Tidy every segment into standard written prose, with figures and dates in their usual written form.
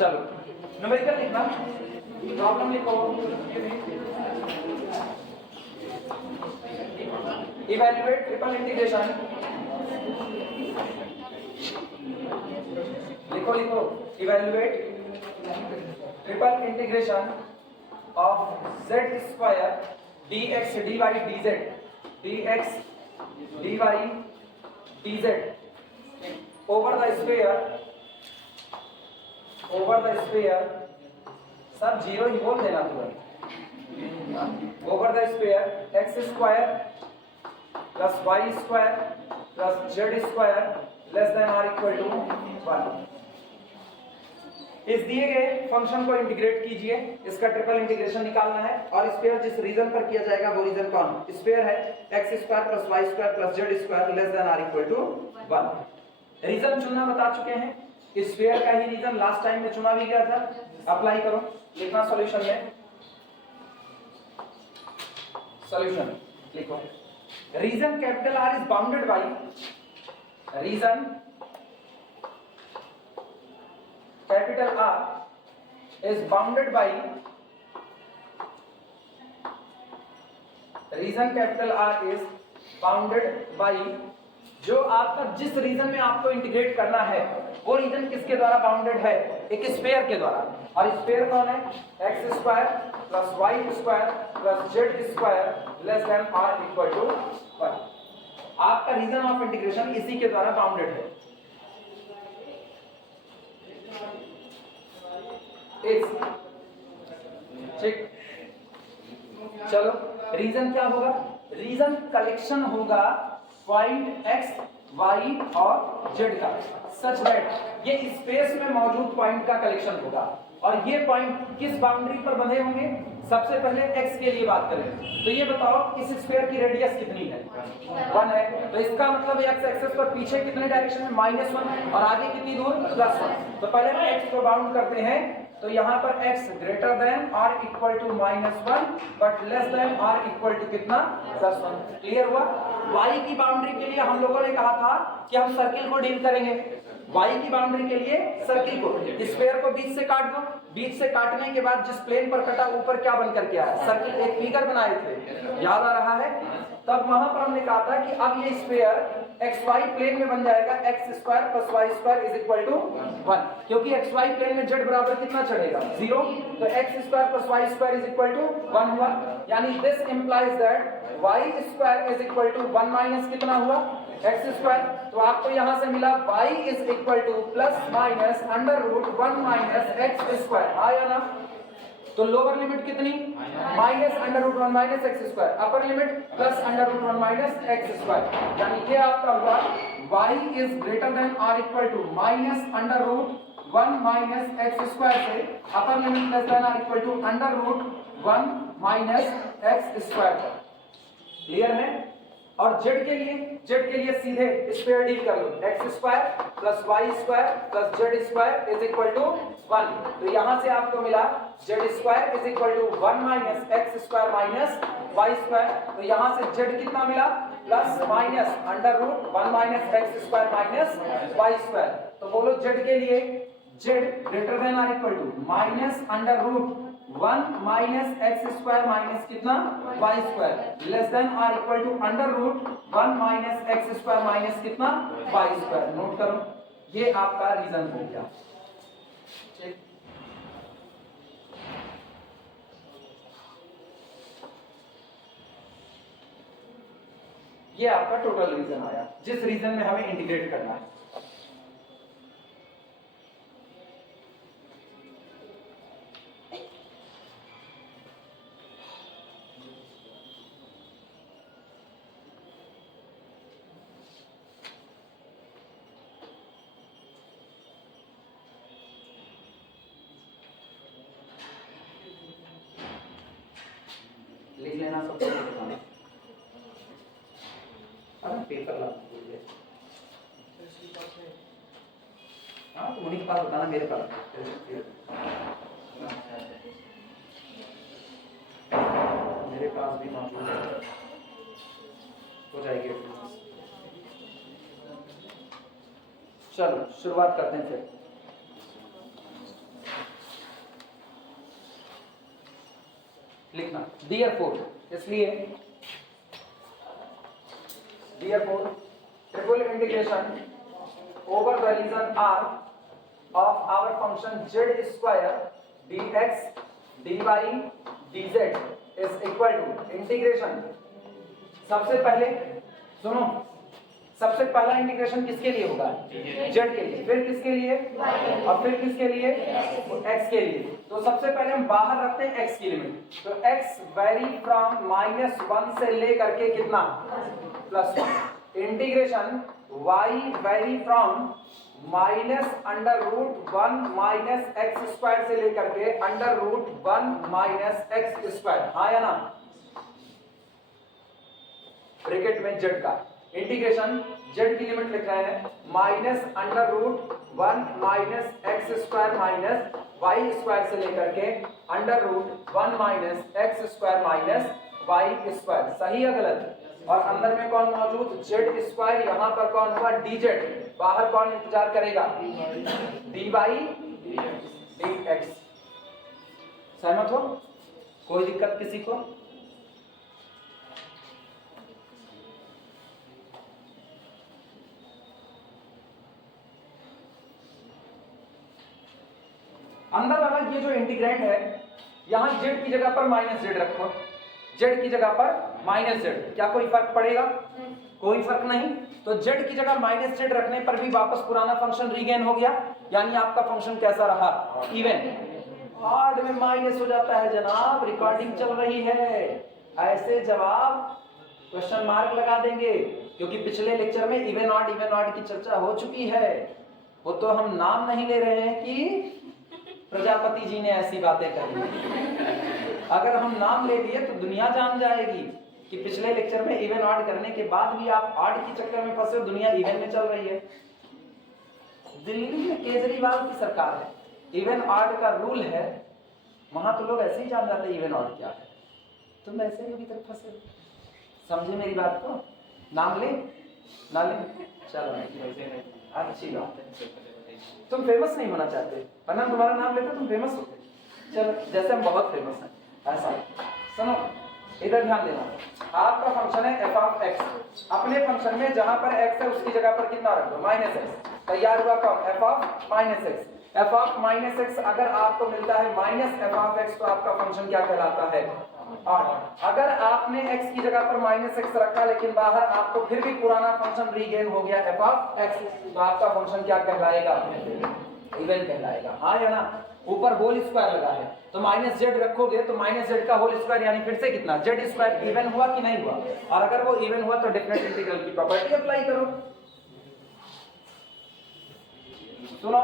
चलो न्यूमेरिकल लिखना, प्रॉब्लम लिखो। इवैल्यूएट ट्रिपल इंटीग्रेशन, लिखो लिखो, evaluate triple integration of z square dx dy dz, dx dy dz over the sphere, सब zero ही बोल देना तुरंत। Over the square x square plus y square plus z square less than or equal to 1। इस दिए गए function को integrate कीजिए, इसका ट्रिपल इंटीग्रेशन निकालना है। और स्क्वायर जिस रीजन पर किया जाएगा वो रीजन कौन? स्क्वायर है x square plus y square plus z square less than or equal to 1। Region चुनना बता चुके हैं, स्क्वायर का ही रीजन लास्ट टाइम में चुना भी गया था। अप्लाई करो, लिखना सॉल्यूशन में, सॉल्यूशन लिखो। Region capital R is bounded by, region capital R is bounded by, region capital R is bounded by, जो आपका जिस रीजन में आपको इंटीग्रेट करना है वो रीजन किसके द्वारा बाउंडेड है? एक स्फीयर के द्वारा। और स्फीयर कौन है? X square plus y square plus z square less than or equal to 1। आपका रीजन ऑफ इंटीग्रेशन इसी के द्वारा बाउंडेड है। ठीक, चलो रीजन क्या होगा? रीजन कलेक्शन होगा पॉइंट एक्स वाई और जेड का, सच दैट ये स्पेस में मौजूद पॉइंट का कलेक्शन होगा। और ये पॉइंट किस बाउंड्री पर बंधे होंगे? सबसे पहले एक्स के लिए बात करें तो ये बताओ इस स्फीयर की रेडियस कितनी है? 1 है। तो इसका मतलब एक्स एक्सिस पर पीछे कितने डायरेक्शन में? -1, और आगे कितनी दूर? +1। तो पहले हम एक्स को बाउंड करते हैं, तो यहाँ पर x greater than or equal to -1 but less than or equal to कितना? +1। क्लियर हुआ? y की बाउंड्री के लिए हम लोगों ने कहा था कि हम सर्किल को डील करेंगे। y की बाउंड्री के लिए सर्किल को, स्फीयर को बीच से काट दो, बीच से काटने के बाद जिस प्लेन पर कटा ऊपर क्या बन करके आया? सर्किल। एक फिगर बनाए थे, याद आ रहा है? तब वहां पर हमने कहा था कि अब ये स्फीयर xy प्लेन में बन जाएगा x square plus y square is equal to 1, क्योंकि xy प्लेन में z बराबर कितना चढ़ेगा? 0। तो x square plus y square is equal to 1 हुआ। यानी this implies that y square is equal to 1 minus कितना हुआ? x square. तो आपको यहां से मिला y is equal to plus minus under root 1 minus x square, आया ना? तो लोअर लिमिट कितनी? Minus under root 1 minus x square, upper limit plus under root 1 minus x square. यानी ये आपका हुआ y is greater than or equal to minus under root 1 minus x square से upper limit less than or equal to under root 1 minus x square. Clear है? और z के लिए सीधे स्क्वायर डील कर लो, x square plus y square plus z square is equal to 1। तो यहां से आपको मिला z square is equal to 1 minus x square minus Y square. तो यहां से जेड कितना मिला? Plus minus under root 1 minus x square minus Y square. तो बोलो जेड के लिए, Z greater than or equal to minus under root 1 minus x square minus कितना? Y square less than or equal to under root 1 minus x square minus कितना? Y square. Note करो, ये आपका reason हो गया। ठीक, ये आपका टोटल रीजन आया, जिस रीजन में हमें इंटीग्रेट करना है। लिख लेना सबको, पेपर ला दीजिए। हाँ तो उन्हीं के पास बताना, मेरे पास भी मौजूद है, हो जाएगी। चलो शुरुआत करते हैं फिर। लिखना डियर फोर, इसलिए dear four triple integration over the region R of our function z square dx dy dz is equal to integration। सबसे पहले सुनो, सबसे पहला इंटीग्रेशन किसके लिए होगा? z के लिए, फिर किसके लिए और फिर किसके लिए? x के लिए। तो सबसे पहले हम बाहर रखते हैं x की लिमिट, तो x वैरी फ्रॉम -1 से लेकर के कितना +1 integration y vary from -√1 - x² से लेकर के √1 - x², हाँ या ना? ब्रैकेट में z का इंटीग्रेशन, z की लिमिट लिख रहे हैं -√1 - x² - y² से लेकर के √1 - x² - y², सही है गलत? और अंदर में कौन मौजूद? z², यहाँ पर कौन हुआ? dz, बाहर कौन इंतजार करेगा? dy dx। सहमत हो? कोई दिक्कत किसी को? अंदर वाला ये जो इंटीग्रेंड है, यहां z की जगह पर -z रखो, z की जगह पर -z, क्या कोई फर्क पड़ेगा? कोई फर्क नहीं। तो z की जगह -z रखने पर भी वापस पुराना फंक्शन रीगेन हो गया, यानी आपका फंक्शन कैसा रहा? इवन। ऑड में माइनस हो जाता है जनाब, रिकॉर्डिंग चल रही है, ऐसे जवाब क्वेश्चन मार्क लगा देंगे, क्योंकि पिछले लेक्चर में इवन ऑड की चर्चा हो चुकी है। वो तो हम नाम नहीं ले रहे हैं कि प्रजापति जी ने ऐसी बातें कही, अगर हम नाम ले लिए तो दुनिया जान जाएगी कि पिछले लेक्चर में इवन ऑड करने के बाद भी आप ऑड की चक्कर में फंसे, दुनिया इवन में चल रही है। दिल्ली में केजरीवाल की सरकार है, इवन ऑड का रूल है, वहां तो लोग ऐसे ही जान जाते हैं इवन ऑड क्या है। तुम ऐसे ही तरफ फंसे, समझे मेरी बात को? नाम ले ना ले, चलो अच्छी बात है। तुम फेमस नहीं होना चाहते, वरना तुम्हारा नाम लेते तुम फेमस होते। चलो, जैसे हम बहुत फेमस हैं ऐसा। सुनो, इधर ध्यान देना, आपका फंक्शन है f(x), अपने फंक्शन में जहां पर x है उसकी जगह पर कितना रख दो? -x। तैयार हुआ कौन? f(-x)। f(-x) अगर आपको मिलता है -f(x), तो आपका फंक्शन क्या कहलाता है? ऑड। अगर आपने x की जगह पर -x रखा लेकिन बाहर आपको फिर भी पुराना फंक्शन रीगेन हो गया f(x), तो आपका फंक्शन क्या कहलाएगा? इवन कहलाएगा, हाँ या ना? ऊपर होल स्क्वायर लगा है, तो -z रखोगे तो -z का होल स्क्वायर, यानी फिर से कितना? z²। इवन हुआ कि नहीं हुआ? और अगर वो इवन हुआ तो डेफिनेट इंटीग्रल की प्रॉपर्टी अप्लाई करो। सुनो,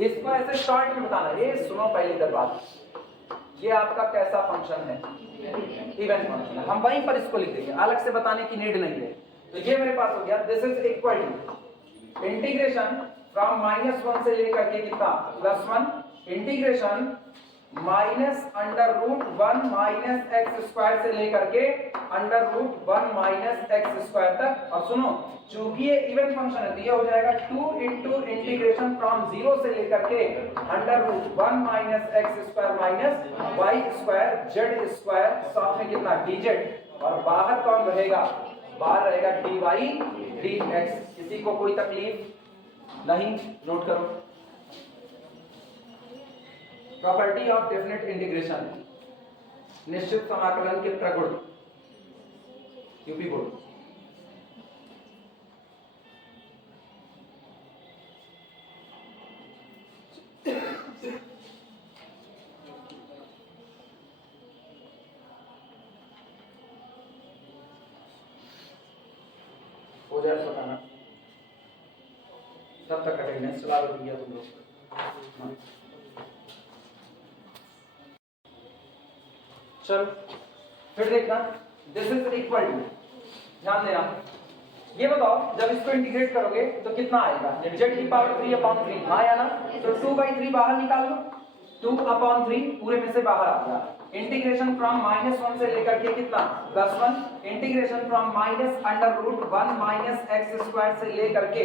इसको ऐसे शॉर्ट में बताना, ये सुनो पहली इधर बात, ये आपका कैसा फंक्शन है? इवन फंक्शन है, हम वहीं पर इसको लिख देंगे, अलग से बताने की नीड नहीं है। तो ये मेरे पास हो गया, this is equal to integration from -1 से लेकर के कितना? +1 इंटीग्रेशन -√1 - x² से लेकर के √1 - x² तक। और सुनो, चूंकि ये इवन फंक्शन है तो ये हो जाएगा 2 इंटू इंटीग्रेशन फ्रॉम 0 से लेकर के √1 - x² - y² z², साथ में कितना? dz, और बाहर कौन रहेगा? बाहर रहेगा dy dx। किसी को कोई तकलीफ नहीं? नोट करो, प्रॉपर्टी ऑफ डेफिनेट इंटीग्रेशन, निश्चित समाकलन के प्रगुण, यूपी बोर्ड। हो जाए बताना, तब तक अटेंडेंस चला दिया तुम लोग। चलो फिर देखना, दिस इज इक्वल टू, ध्यान देना, ये बताओ जब इसको इंटीग्रेट करोगे तो कितना आएगा? z⁵3/3, हाँ या ना? तो 2/3 बाहर निकाल लो, 2/3 पूरे में से बाहर आ गया, इंटीग्रेशन फ्रॉम -1 से लेकर के कितना +1, integration from -√1 minus x square से लेकर के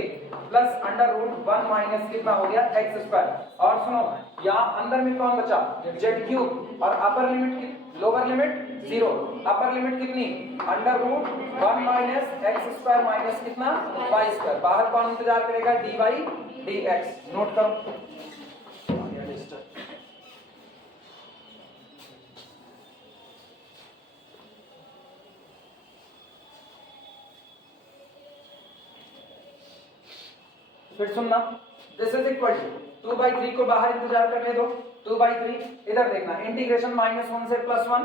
+√1 माइनस कितना हो गया एक्स स्क्वायर। और सुनो यहाँ अंदर में कौन बचा z³ और upper limit lower limit 0, upper limit कितनी √1 माइनस एक्स स्क्वायर माइनस कितना y स्क्वायर। बाहर कौन इंतजार करेगा dy dx। नोट करो फिर सुनना, दिस इज इक्वल टू 2/3 को बाहर इंतजार करने दो 2/3। इधर देखना इंटीग्रेशन -1 से +1,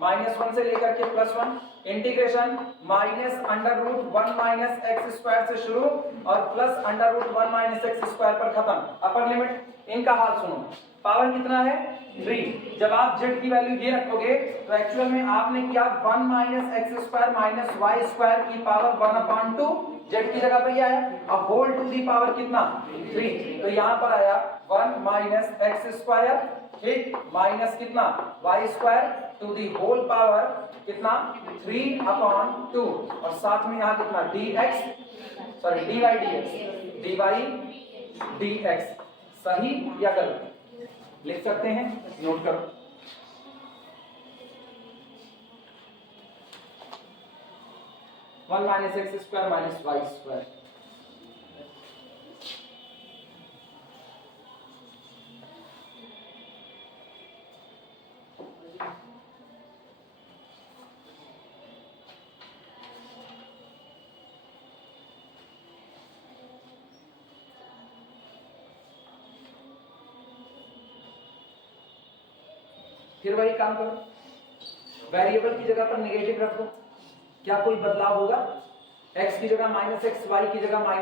-1 से लेकर के +1, इंटीग्रेशन -√1 माइनस एक्स स्क्वायर से शुरू और +√1 माइनस एक्स स्क्वायर पर खत्म। अपर लिमिट इनका हाल सुनो, पावर कितना है 3। जब आप z की वैल्यू ये रखोगे तो एक्चुअल में आपने किया 1 minus x square minus Y square की पावर 1/2, z की जगह पे आया और होल टू दी पावर कितना 3। तो यहाँ पर आया 1 माइनस एक्स स्क्वायर ठीक माइनस कितना Y square to the whole power कितना 3/2 और साथ में यहाँ कितना dx सॉरी dy dx। सही या गलत लिख सकते हैं, नोट करो। One minus x square minus Y square. फिर वही काम करो, वेरिएबल की जगह पर नेगेटिव रखो, क्या कोई बदलाव होगा? x की जगह -x, y की जगह -y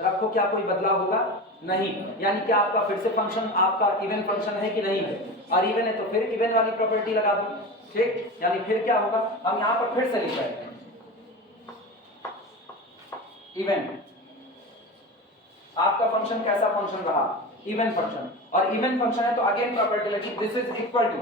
रखो, क्या कोई बदलाव होगा? नहीं। यानी कि आपका फिर से फंक्शन आपका इवन फंक्शन है कि नहीं है, और इवन है तो फिर इवन वाली प्रॉपर्टी लगा दो ठीक। यानी फिर क्या होगा, हम यहाँ पर फिर से लिख रहे हैं इवन। आपका फंक्शन कैसा फंक्शन रहा? इवन फंक्शन, और इवन फंक्शन है तो अगेन प्रॉपर्टी लगी दिस इज इक्वल टू।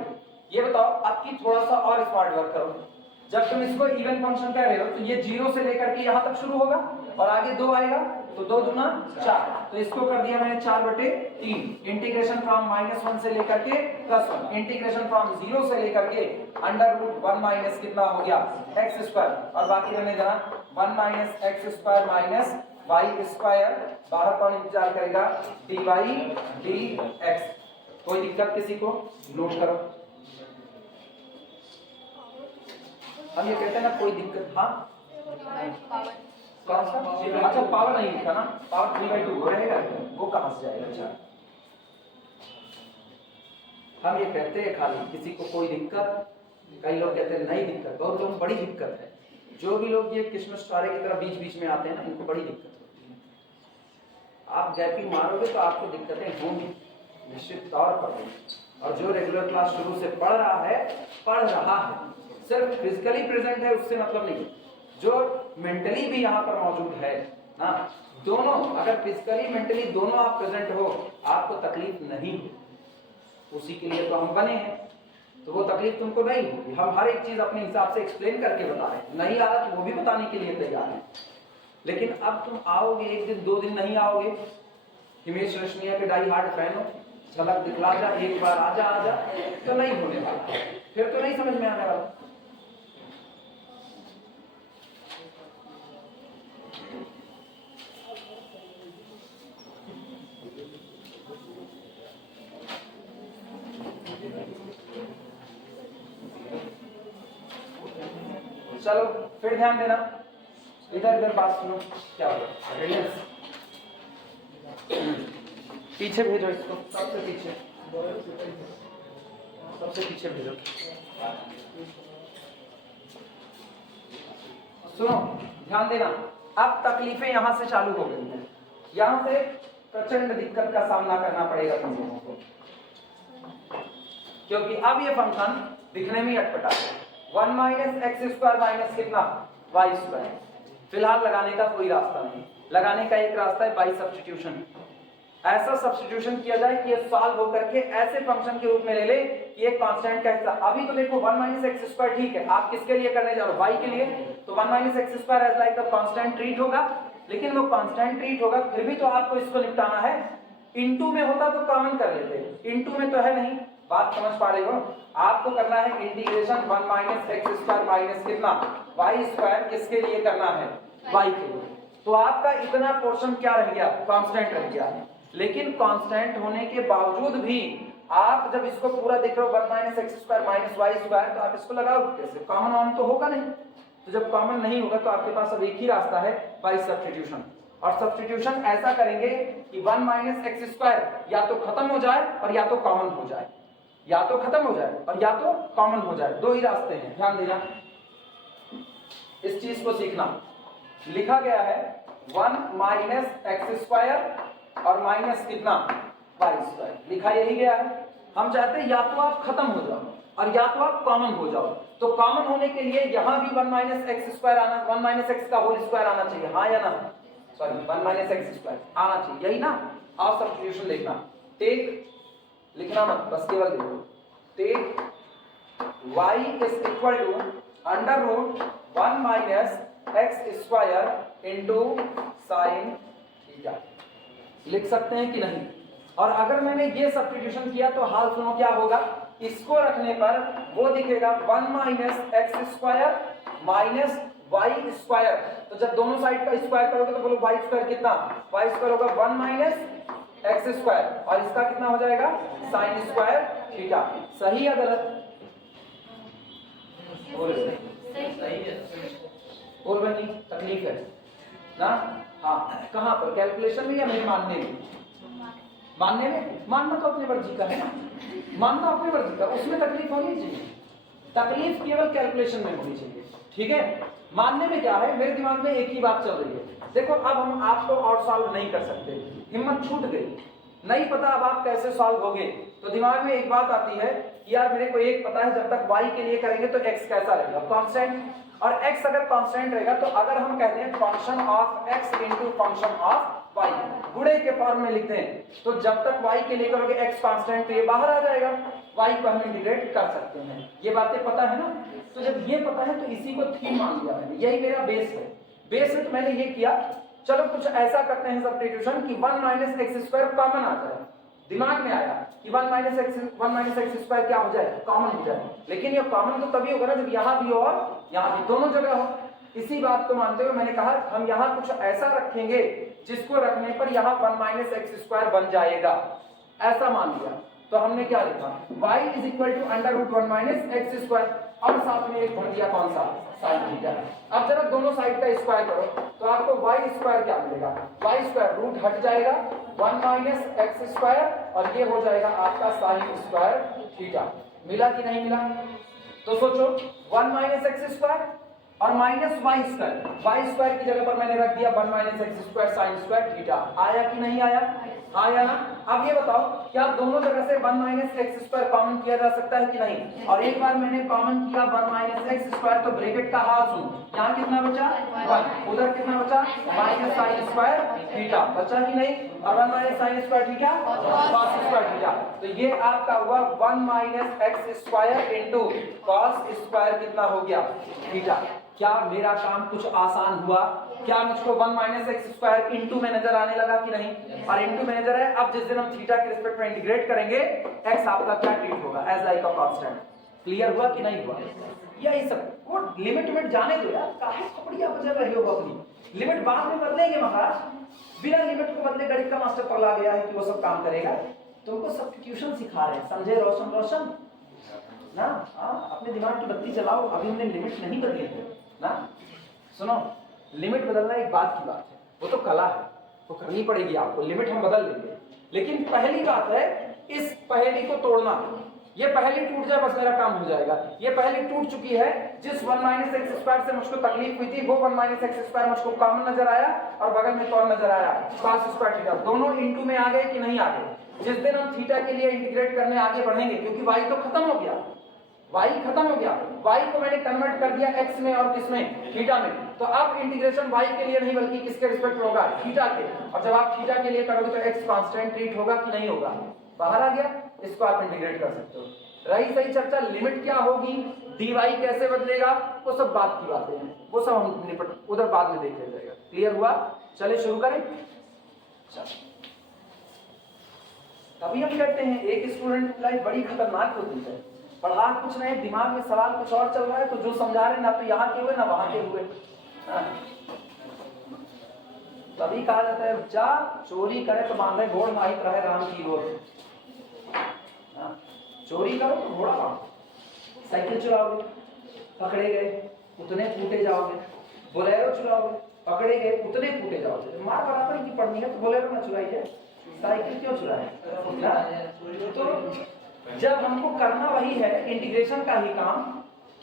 ये बताओ आपकी थोड़ा सा और स्मार्ट वर्क करो, जब तुम इसको इवन फंक्शन कह रहे हो तो ये 0 से लेकर के यहां तक शुरू होगा और आगे 2 आएगा तो 2 दूना 4, तो इसको कर दिया मैंने 4/3। इंटीग्रेशन फ्रॉम -1 से लेकर के +1, इंटीग्रेशन फ्रॉम 0 से लेकर के √1 माइनस कितना हो गया एक्स स्क्वायर, और बाकी रहने देना 1 minus x square minus Y square. बाहर कौन इंतजार करेगा dy dx। कोई दिक्कत किसी को? नोट करो। हम ये कहते हैं ना कोई दिक्कत, हाँ कौन सा? अच्छा पावर नहीं लिखा ना, पावर 3/2 रहेगा, वो कहां से जाएगा? अच्छा हम ये कहते हैं खाली किसी को कोई दिक्कत, कई लोग कहते हैं नहीं दिक्कत, बहुत लोगों को बड़ी दिक्कत है। जो भी लोग ये किशमिश तारे की तरह बीच बीच में आते हैं ना, इनको बड़ी दिक्कत होती है। आप गैपिंग मारोगे तो आपको दिक्कतें होंगी निश्चित तौर पर होंगी। और जो रेगुलर क्लास शुरू से पढ़ रहा है सिर्फ फिजिकली प्रेजेंट है उससे मतलब नहीं, जो मेंटली भी यहाँ पर मौजूद है ना, दोनों अगर फिजिकली मेंटली दोनों आप प्रेजेंट हो आपको तकलीफ नहीं हो, उसी के लिए तो हम बने हैं, तो वो तकलीफ तुमको नहीं होगी। हम हर एक चीज अपने हिसाब से एक्सप्लेन करके बता रहे हैं, नहीं आ रहा तो वो भी बताने के लिए तैयार है। लेकिन अब तुम आओगे एक दिन 2 दिन नहीं आओगे, हिमेश रेशमिया के डाई हार्ड फैन हो, झलक दिखला जा, एक बार आजा तो नहीं होने वाला, फिर तो नहीं समझ में आने वाला। चलो फिर ध्यान देना, इधर इधर बात सुनो, क्या होगा अटेंडेंस पीछे भेजो इसको, सबसे पीछे भेजो। सुनो ध्यान देना, अब तकलीफें यहां से चालू हो गई हैं, यहां से प्रचंड दिक्कत का सामना करना पड़ेगा तुम लोगों को, क्योंकि अब ये फंक्शन दिखने में अटपटा है। 1 माइनस एक्स स्क्वायर माइनस कितना वाई स्क्वायर। फिलहाल लगाने का कोई रास्ता नहीं, लगाने का एक रास्ता है बाई सब्स्टिट्यूशन। ऐसा सब्स्टिट्यूशन किया जाए कि ये सॉल्व होकर के ऐसे फंक्शन के रूप में ले ले कि एक कांस्टेंट का हिस्सा। अभी तो देखो 1 माइनस एक्स स्क्वायर ठीक है, आप किसके लिए करने जा रहे हो, y के लिए, तो 1 minus x square as like a constant treat होगा। लेकिन वो कांस्टेंट ट्रीट होगा फिर भी तो आपको इसको निपटाना है। इनटू में होता तो कॉमन कर लेते, इनटू में तो है नहीं, बात समझ पा रहे हो। आपको करना है integration 1 minus x square minus कितना वाई स्क्वायर, किसके लिए करना है, y के लिए। तो आपका इतना पोर्शन क्या रह गया, कांस्टेंट रह गया। लेकिन कांस्टेंट होने के बावजूद भी आप जब इसको पूरा देख रहे हो 1 minus x square minus Y square, तो आप इसको लगाओ कैसे, कॉमन ऑन तो होगा नहीं। तो जब कॉमन नहीं होगा तो आपके पास अब एक ही रास्ता है, बाय सब्स्टिट्यूशन। और सब्स्टिट्यूशन ऐसा करेंगे कि 1 माइनस एक्स स्क्वायर या तो खत्म हो जाए और या तो कॉमन हो जाए, या तो खत्म हो जाए और या तो कॉमन हो जाए, दो ही रास्ते हैं, ध्यान देना इस चीज को सीखना। लिखा गया है 1 माइनस एक्स स्क्वायर और माइनस कितना वाई स्क्वायर, लिखा यही गया है। हम चाहते हैं या तो आप खत्म हो जाओ और या तो आप कॉमन हो जाओ। तो कॉमन होने के लिए यहां भी 1 माइनस एक्स स्क्वायर आना, 1 माइनस एक्स का होल स्क्वायर आना चाहिए, हाँ या ना, सॉरी 1 माइनस एक्स स्क्वायर आना चाहिए, यही ना। आप सब्स्टिट्यूशन देखना, टेक लिखना मत, बस केवल देखो, take y is equal to under root 1 minus x square into sine theta, लिख सकते हैं कि नहीं। और अगर मैंने ये सब्स्टिट्यूशन किया तो हाल सुनो क्या होगा, इसको रखने पर वो दिखेगा 1 minus x square minus Y square. तो जब दोनों साइड का स्क्वायर करोगे तो बोलो वाई स्क्वायर कितना, वाई स्क्वायर होगा 1 माइनस एक्स स्क्वायर और इसका कितना हो जाएगा साइन स्क्वायर थीटा। सही या गलत, और बनी तकलीफ है ना। हाँ, कहाँ पर, कैलकुलेशन में या मेरे मानने में, मानने में, मानना तो अपने मर्जी का है ना, मानना अपनी मर्जी का, उसमें तकलीफ होनी चाहिए, तकलीफ केवल कैलकुलेशन में होनी चाहिए, ठीक है। मानने में क्या है, मेरे दिमाग में एक ही बात चल रही है, देखो अब हम आपको और सॉल्व नहीं कर सकते, हिम्मत छूट गई, नहीं पता अब आप कैसे सॉल्व होगे। तो दिमाग में एक बात आती है कि यार मेरे को एक पता है, जब तक y के लिए करेंगे तो x कैसा रहेगा, कांस्टेंट, और x अगर कांस्टेंट रहेगा तो अगर हम कहते हैं function of x into function of y, गुणे के फॉर्म में लिखते हैं, तो जब तक y के लिए करोगे x कांस्टेंट तो ये बाहर आ जाएगा, y को हम इंटीग्रेट कर सकते हैं। ये बातें पता है ना। तो जब ये पता है तो इसी को थीम मान लिया मैंने, यही मेरा बेस है, बेस है तो मैंने ये किया। चलो कुछ ऐसा करते हैं सब्स्टिट्यूशन कि 1 माइनस एक्स स्क्वायर कॉमन आ जाए, दिमाग में आया कि 1 माइनस एक्स स्क्वायर क्या हो जाए, कॉमन हो जाए। लेकिन ये कॉमन तो तभी होगा ना जब यहाँ भी हो और यहाँ भी, दोनों जगह हो। इसी बात को मानते हुए मैंने कहा हम यहाँ कुछ ऐसा रखेंगे जिसको रखने पर यहाँ 1 माइनस एक्स स्क्वायर बन जाएगा, ऐसा मान लिया। तो हमने क्या लिखा, y is equal to under root 1 minus x square और साथ में एक भर दिया कौन सा, साइन थीटा। अब जरा दोनों साइड का स्क्वायर करो तो आपको y स्क्वायर क्या मिलेगा, y स्क्वायर रूट हट जाएगा 1 माइनस एक्स स्क्वायर और ये हो जाएगा आपका साइन स्क्वायर थीटा। मिला कि नहीं मिला। तो सोचो 1 माइनस एक्स स्क्वायर और माइनस वाई स्क्वायर की जगह पर मैंने रख दिया 1 minus x square sine square theta. आया कि नहीं आया, आया ना। अब ये बताओ क्या दोनों जगह से 1 माइनस एक्स स्क्वायर कॉमन किया जा सकता है कि नहीं। और एक बार मैंने कॉमन किया 1 माइनस एक्स स्क्वायर तो ब्रैकेट का हाल सुन, यहाँ कितना बचा 1, उधर कितना बचा माइनस साइन स्क्वायर थीटा, बचा कि नहीं। और 1 minus sine square theta cos square theta. तो ये आपका हुआ 1 minus x square into cos square कितना हो गया थीटा। क्या मेरा काम कुछ आसान हुआ, क्या मुझको 1 माइनस एक्स स्क्वायर इंटू में नजर आने लगा कि नहीं। और इंटू में नजर है। अब जिस दिन हम थीटा के रिस्पेक्ट में इंटीग्रेट करेंगे एक्स आपका क्या ट्रीट होगा, as like a constant. Clear हुआ कि नहीं हुआ। यही सब वो लिमिट जाने दो यार, काहे खपड़िया बजा रहे हो अपनी। लिमिट बाद में बदलेंगे महाराज, बिना लिमिट को बदले गणित का मास्टर पगला गया है कि वो सब काम करेगा। तुमको सब्स्टिट्यूशन सिखा रहे हैं, समझे रोशन ना। अपने दिमाग की बत्ती चलाओ, अभी हमने लिमिट नहीं बदली है ना। सुनो, लिमिट बदलना एक बात की बात है, वो तो कला है, वो करनी पड़ेगी आपको। लिमिट हम बदल लेंगे, लेकिन पहली बात है इस पहेली को तोड़ना। ये पहेली टूट जाए बस मेरा काम हो जाएगा। ये पहेली टूट चुकी है। जिस 1 माइनस एक्स स्क्वायर से मुझको तकलीफ हुई थी वो 1 माइनस एक्स स्क्वायर मुझको कॉमन नजर आया और बगल में कौन नजर आया, कॉस स्क्वायर थीटा। दोनों इनटू में आ गए कि नहीं आ गए। जिस दिन हम थीटा के लिए इंटीग्रेट करने आगे बढ़ेंगे, क्योंकि y तो खत्म हो गया, y खत्म हो गया, y को मैंने कन्वर्ट कर दिया x में और किसमें, थीटा में। तो अब इंटीग्रेशन y के लिए नहीं बल्कि किसके रिस्पेक्ट में होगा, थीटा के। और जब आप थीटा के लिए करोगे तो x कांस्टेंट ट्रीट होगा कि नहीं होगा, बाहर आ गया, इसको आप इंटीग्रेट कर सकते हो। रही सही चर्चा लिमिट क्या होगी, dy कैसे बदलेगा, वो सब बात की बातें हैं, वो सब हम उधर बाद में देख जाएगा। क्लियर हुआ? चले शुरू करें। चलो तभी हम कहते हैं एक स्टूडेंट की लाइफ बड़ी खतरनाक होती है, पढ़ा कुछ नहीं, दिमाग में सवाल कुछ और चल रहा है, तो जो समझा रहे ना तो यहाँ के हुए ना वहां के हुए। तभी कहा जाता है जा चोरी करे तो बांधे घोड़ माहित रहे राम की ओर। चोरी करो तो घोड़ा बांधो, साइकिल चुराओगे पकड़े गए उतने फूटे जाओगे, बोलेरो चुराओगे पकड़े गए उतने फूटे जाओगे। मार बराबर की पड़नी है तो बोलेरो ना चुराइए, साइकिल क्यों चुराए? तो जब हमको करना वही है इंटीग्रेशन का ही काम,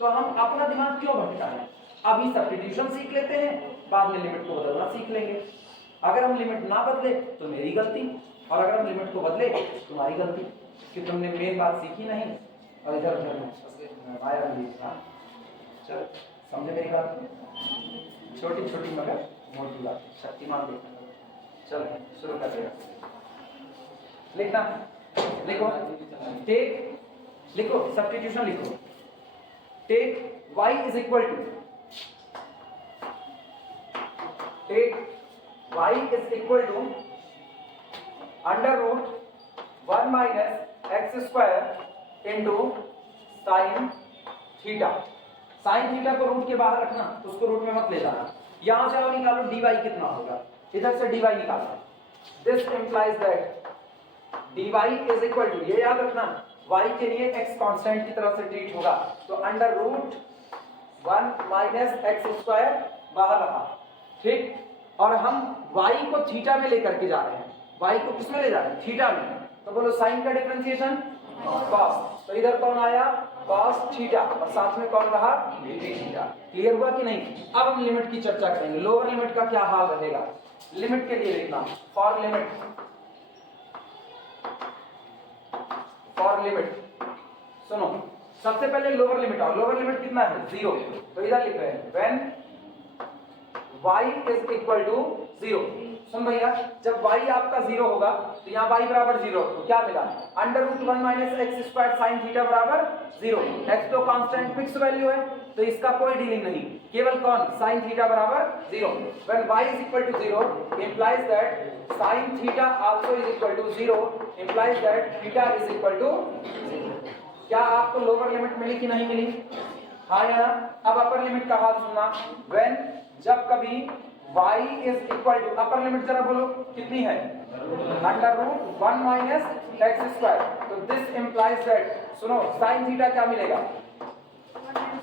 तो हम अपना दिमाग क्यों भटकाएं? अभी सब्स्टिट्यूशन सीख लेते हैं, बाद में लिमिट को बदलना सीख लेंगे। अगर हम लिमिट ना बदले तो मेरी गलती, और अगर हम लिमिट को बदले तुम्हारी गलती, कि तुमने मेन बात सीखी नहीं और इधर उधर आया नहीं। चलो समझे मेरी बात? छोटी छोटी मगर मोटी बात, शक्तिमान देखना। चलो शुरू करते हैं। लिखना, लिखो टेक, लिखो सब्स्टिट्यूशन लिखो। Take y is equal to, take y is equal to under root 1 minus x square into sine theta. Sine theta को रूट के बाहर रखना, उसको रूट में मत ले जाना। यहां से आओ निकालो dy कितना होगा, इधर से dy निकालो। This implies that dy is equal to, ये याद रखना y के लिए x कांस्टेंट की तरफ से ट्रीट होगा, तो under root 1 minus x square बाहर रखा, ठीक। और हम y को थीटा में लेकर के जा रहे हैं, y को किस में ले जा रहे हैं, थीटा में। तो बोलो साइन का डिफरेंशिएशन cos, तो इधर कौन आया cos थीटा और साथ में कौन रहा थीटा। क्लियर हुआ कि नहीं? अब हम लिमिट की चर्चा करेंगे। लोअर लिमिट का क्या हाल रहेगा, लिमिट के लिए लिखना फॉर लिमिट, फॉर लिमिट। सुनो सबसे पहले लोअर लिमिट आओ, लोअर लिमिट कितना है 0, तो इधर लिख रहे हैं when y is equal to 0। सुन भैया जब y आपका 0 होगा तो यहाँ y बराबर 0, तो क्या मिला under root 1 minus x square sine theta बराबर 0। x तो कांस्टेंट फिक्स वैल्यू है तो इसका कोई डीलिंग नहीं, केवल कौन साइन थीटा बराबर 0। When y is equal to 0 implies that sin theta also is equal to 0 implies that theta is equal to 0। क्या आपको लोअर लिमिट मिली कि नहीं मिली? हाँ या ना? अब अपर लिमिट का हाल सुनना, व्हेन जब कभी y is equal to, upper limit जरा बोलो कितनी है, under root 1 minus x square. तो दिस इंप्लाइज दैट, सुनो साइन थीटा क्या मिलेगा,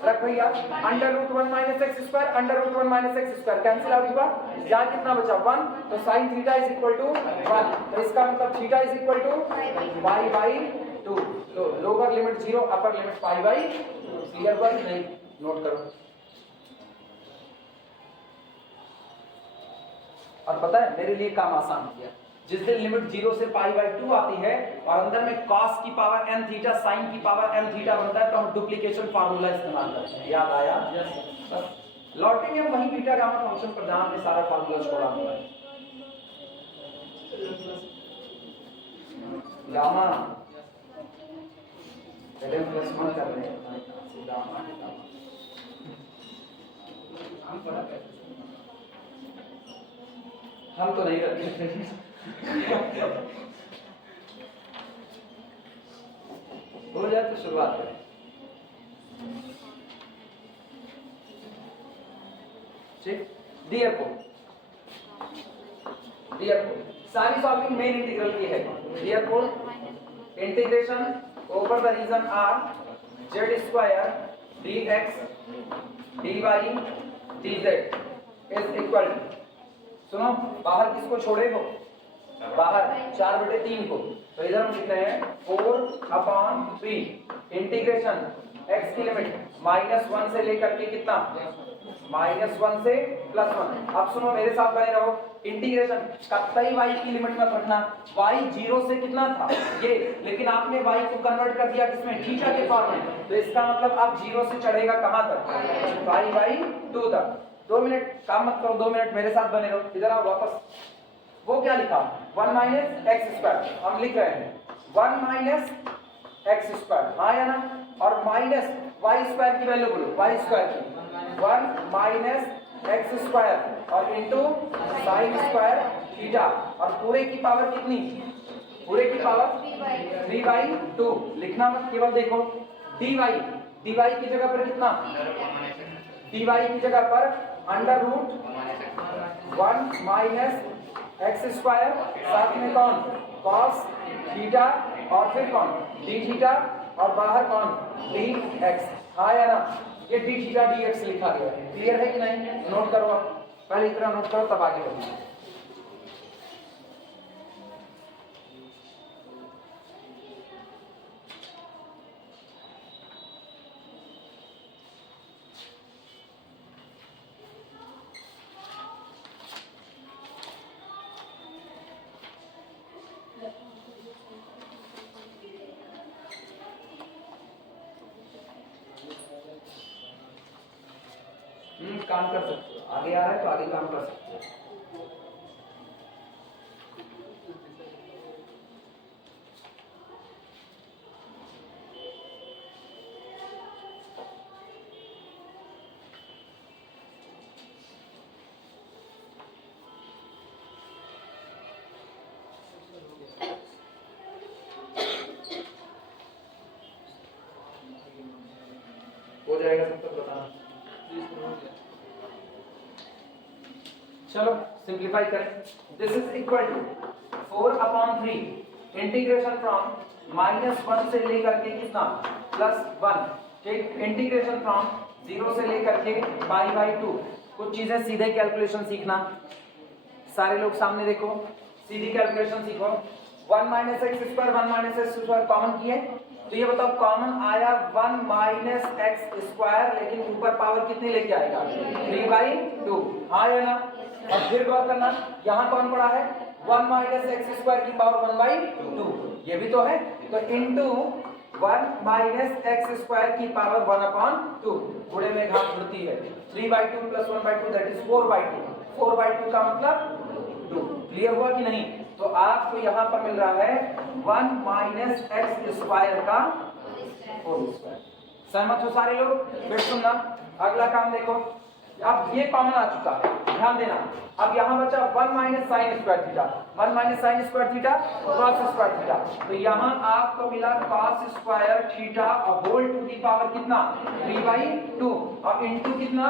रख भैया under root 1 minus x square, under root 1 minus x square cancel out हुआ, यहाँ कितना बचा 1, तो sine theta is equal to 1, तो इसका मतलब theta is equal to pi by 2। तो lower limit 0, upper limit pi by 2। Clear हुआ कि नहीं? नोट करो। और पता है मेरे लिए काम आसान हो गया, जिस दिन लिमिट 0 से पाई बाई 2 आती है और अंदर में cos की पावर n थीटा sin की पावर m थीटा बनता है, तो हम डुप्लीकेशन फार्मूला इस्तेमाल करते हैं। याद आया? बस लौटेंगे हम वही बीटा गामा फंक्शन पर जहां पे सारा फार्मूला छोड़ा हुआ है। गामा पहले प्लस 1 कर रहे हैं, गामा हम तो नहीं रखते। हो जाए तो शुरुआत करें। ठीक, डियर को सारी सॉल्विंग मेन इंटीग्रल की है। डियर को integration over the region R Z square dx dy dz is equal, सुनो बाहर किसको छोड़े हो, बाहर 4/3 को, तो इधर हम लिख रहे हैं 4/3 इंटीग्रेशन x की लिमिट -1 से लेकर के कितना, -1 से +1। अब सुनो मेरे साथ बने रहो, इंटीग्रेशन कतई y की लिमिट मत रखना, y 0 से कितना था ये, लेकिन आपने y को कन्वर्ट कर दिया किसमें, थीटा के फॉर्म में, तो इसका मतलब अब 0 से चढ़ेगा कहां तक, y/2 तक। 2 मिनट काम मत करो, 2 मिनट मेरे साथ बने रहो, इधर आओ वापस। वो क्या लिखा, 1 - x², हम लिख रहे हैं 1 - x², हाँ या ना, और माइनस y² की वैल्यू बोलो, y² की 1 - x² और इंटू sin² थीटा, और पूरे की पावर कितनी, पूरे की पावर 3/2, लिखना मत, केवल देखो dy की जगह पर कितना, dy की जगह पर √1 - x², साथ में कौन, cos थीटा, और फिर कौन d थीटा, और बाहर कौन dx, हाँ या ना, ये d थीटा dx लिखा गया है। क्लियर है कि नहीं, नोट करो, आप पहले इतना नोट करो तब आगे बढ़ो। काम कर सकते हो, आगे आ रहा है तो आगे काम कर सकते हो। हो जाएगा सब तक बताना। चलो सिंप्लीफाई करें, this is equal to 4/3 integration from -1 से लेकर के कितना +1, ठीक, इंटीग्रेशन फ्रॉम 0 से लेकर के π/2। कुछ चीजें सीधे कैलकुलेशन सीखना, सारे लोग सामने देखो, सीधी कैलकुलेशन सीखो। 1 - x² 1 - x² कॉमन किए, तो ये बताओ कॉमन आया 1 - x², लेकिन ऊपर पावर कितनी लेके आएगा, 3/2, हाँ या ना। अब फिर गौर करना, यहाँ कौन पड़ा है, 1 - x² की पावर 1/2, ये भी तो है, तो इंटू 1 - x² की पावर 1/2, बूढ़े में घास उड़ती है, 3/2 + 1/2 दैट इज 4/2, 4/2 का मतलब 2। क्लियर हुआ कि नहीं, तो आपको यहाँ पर मिल रहा है 1 - x² का होल स्क्वायर। सहमत हो सारे लोग, फिर सुनना, अगला काम देखो, अब ये कॉमन आ चुका है, ध्यान देना। अब यहाँ बचा 1 - sin² theta, 1 - sin² theta, cos² theta, तो यहाँ आपको मिला cos² theta whole to the power कितना, 3/2, और इंटू कितना,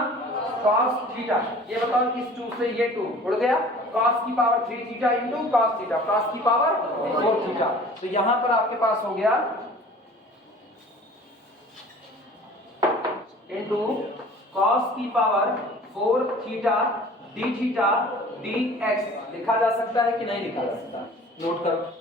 cos थीटा। ये बताओ इस 2 से ये 2 उड़ गया, cos की power 3 theta into cos theta, cos की पावर 4 थीटा, तो यहाँ पर आपके पास हो गया इंटू cos की power 4 theta d theta dx, लिखा जा सकता है कि नहीं लिखा जा सकता, नोट करो।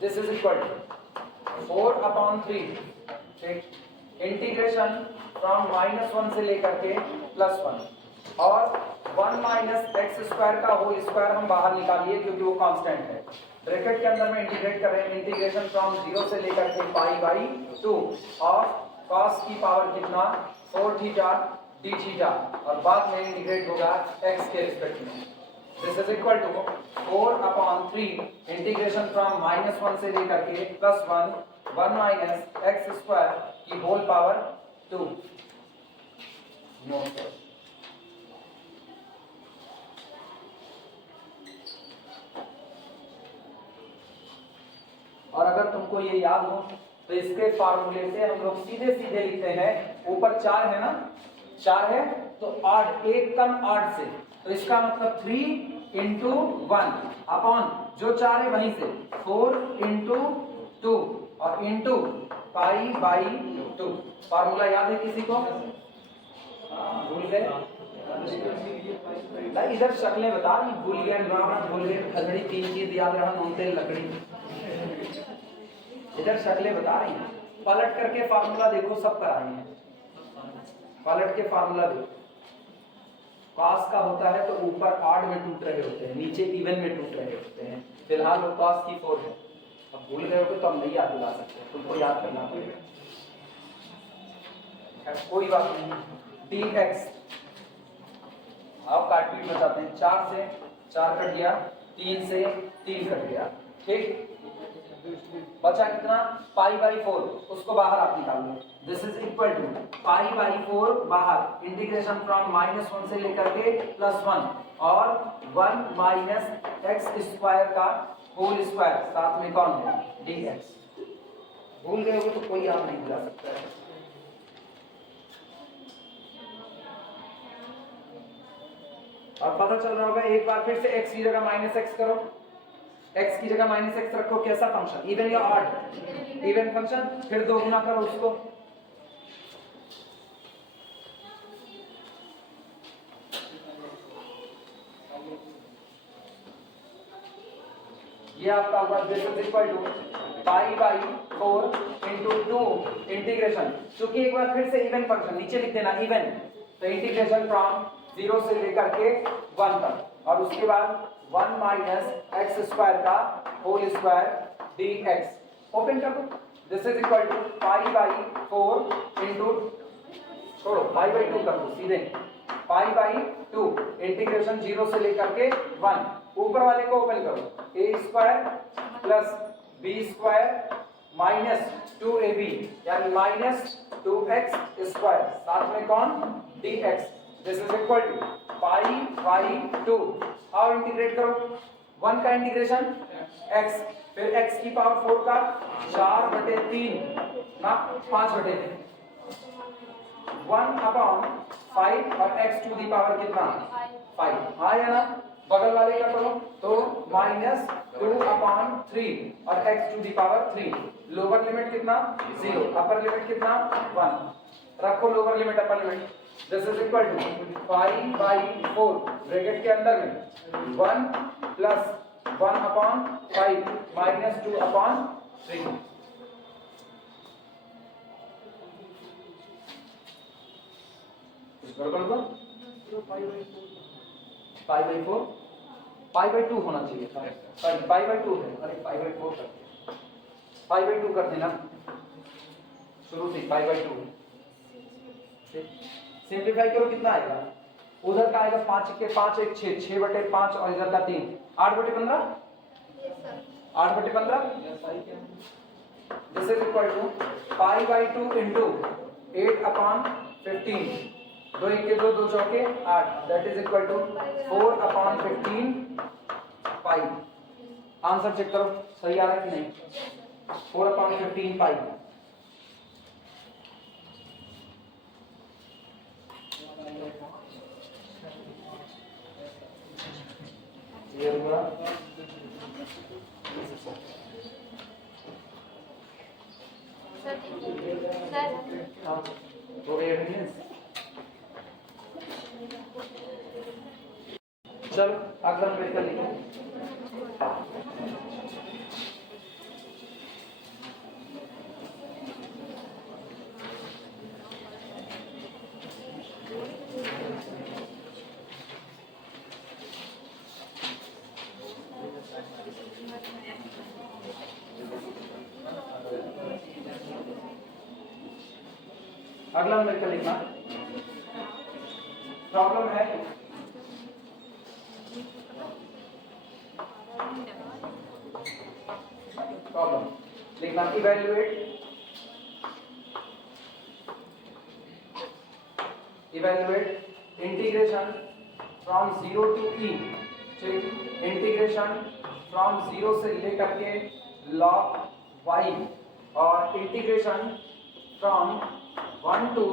This is equal to 4/3, ठीक, इंटीग्रेशन फ्रॉम -1 से लेकर के +1, और 1 - x² का होल स्क्वायर हम बाहर निकालिए क्योंकि वो कांस्टेंट है, ब्रैकेट के अंदर में इंटीग्रेट कर रहे हैं, इंटीग्रेशन फ्रॉम 0 से लेकर के π/2 और cos की पावर कितना, 4 थीटा d थीटा, और बाद में इंटीग्रेट होगा x के रिस्पेक्ट में। This is equal to 4/3 integration from -1 से लेकर के +1 1 - x² की होल पावर 2। नोट करो, और अगर तुमको ये याद हो तो इसके फार्मूले से हम लोग सीधे सीधे लिखते हैं ऊपर 4 है ना, 4 है तो ऑड, एक कम ऑड से, तो इसका मतलब 3 इंटू 1 अपॉन जो 4 है वहीं से 4 इंटू 2 और इंटू पाई बाई 2। फार्मूला याद है किसी को? भूल गए? इधर शक्लें बता रही, भूल गए, भूल गए, खजड़ी, 3 चीज याद रहा, नून तेल लकड़ी। इधर शक्लें बता रही हैं, पलट करके फार्मूला देखो, सब कराए हैं, पलट के फार्मूला देखो। कॉस का होता है तो ऊपर ऑड में टूट रहे होते हैं, नीचे इवन में टूट रहे होते हैं। फिलहाल वो कॉस की 4 है, अब भूल गए हो तो हम नहीं याद दिला सकते, तुमको याद करना पड़ेगा, कोई बात नहीं। dx आप काटपीट बचाते हैं, 4 से 4 कट गया, 3 से 3 कट गया, ठीक। बचा कितना? पाई बाई 4, उसको बाहर आप निकाल लो। This is equal to pi by 4 बाहर, इंटीग्रेशन फ्रॉम -1 से लेकर के +1 और 1 माइनस एक्स स्क्वायर का होल स्क्वायर, साथ में कौन है? dx। भूल गए हो तो कोई याद नहीं दिला सकता है। और पता चल रहा होगा, एक बार फिर से x की जगह -x करो, x की जगह -x रखो, कैसा फंक्शन? इवन या ऑड? इवन फंक्शन, फिर 2 गुना करो उसको, ये आपका हुआ this is equal to pi by 4 into 2 integration, क्योंकि एक बार फिर से इवन फंक्शन नीचे लिख देना इवन, तो इंटीग्रेशन फ्रॉम 0 से लेकर के 1 तक, और उसके बाद 1 माइनस एक्स स्क्वायर का होल स्क्वायर dx। ओपन कर दो, this is equal to pi by 4 into, छोड़ो पाई बाई 2 कर दो सीधे, पाई बाई 2 इंटीग्रेशन 0 से लेकर के 1, ऊपर वाले को ओपन करो, a square plus b square minus 2ab यानी माइनस 2x स्क्वायर, साथ में कौन? dx। This is equal to pi by 2, और इंटीग्रेट करो, 1 का इंटीग्रेशन x, फिर x की पावर 4 का 4/3 ना 5/3, 1 अपॉन 5 और x टू दी पावर कितना? 5। हाँ या ना? बगल वाले का करो तो -2/3 और x to the power 3। Lower limit कितना? 0, अपर लिमिट कितना? 1। रखो lower limit upper limit, this is equal to pi by 4 bracket के अंदर में 1 प्लस 1/5 माइनस 2/3। गड़बड़ हुआ? पाई बाई 4, पाई बाई 2 होना चाहिए था, पाई बाई 2 है, अरे पाई बाई 4 कर, पाई बाई 2 कर देना, शुरू से पाई बाई 2। सिंप्लीफाई करो, कितना आएगा? उधर का आएगा 5 के 5 1 6, 6/5 और इधर का 3, 8/15, 8/15। This is equal to pi by 2 into 8/15, 2 1 के 2, 2 चौके 8, that is equal to 4/15 pi. Answer check करो सही आ रहा है कि नहीं? 4/15 पाई। क्लियर हुआ? हो गया एटेंडेंस? चलो अगला पेपर लिखो। अगला मेरे लिखना प्रॉब्लम है प्रॉब्लम लिखना evaluate integration from 0 to e, integration from 0 से लेकर के log y और integration from 1 to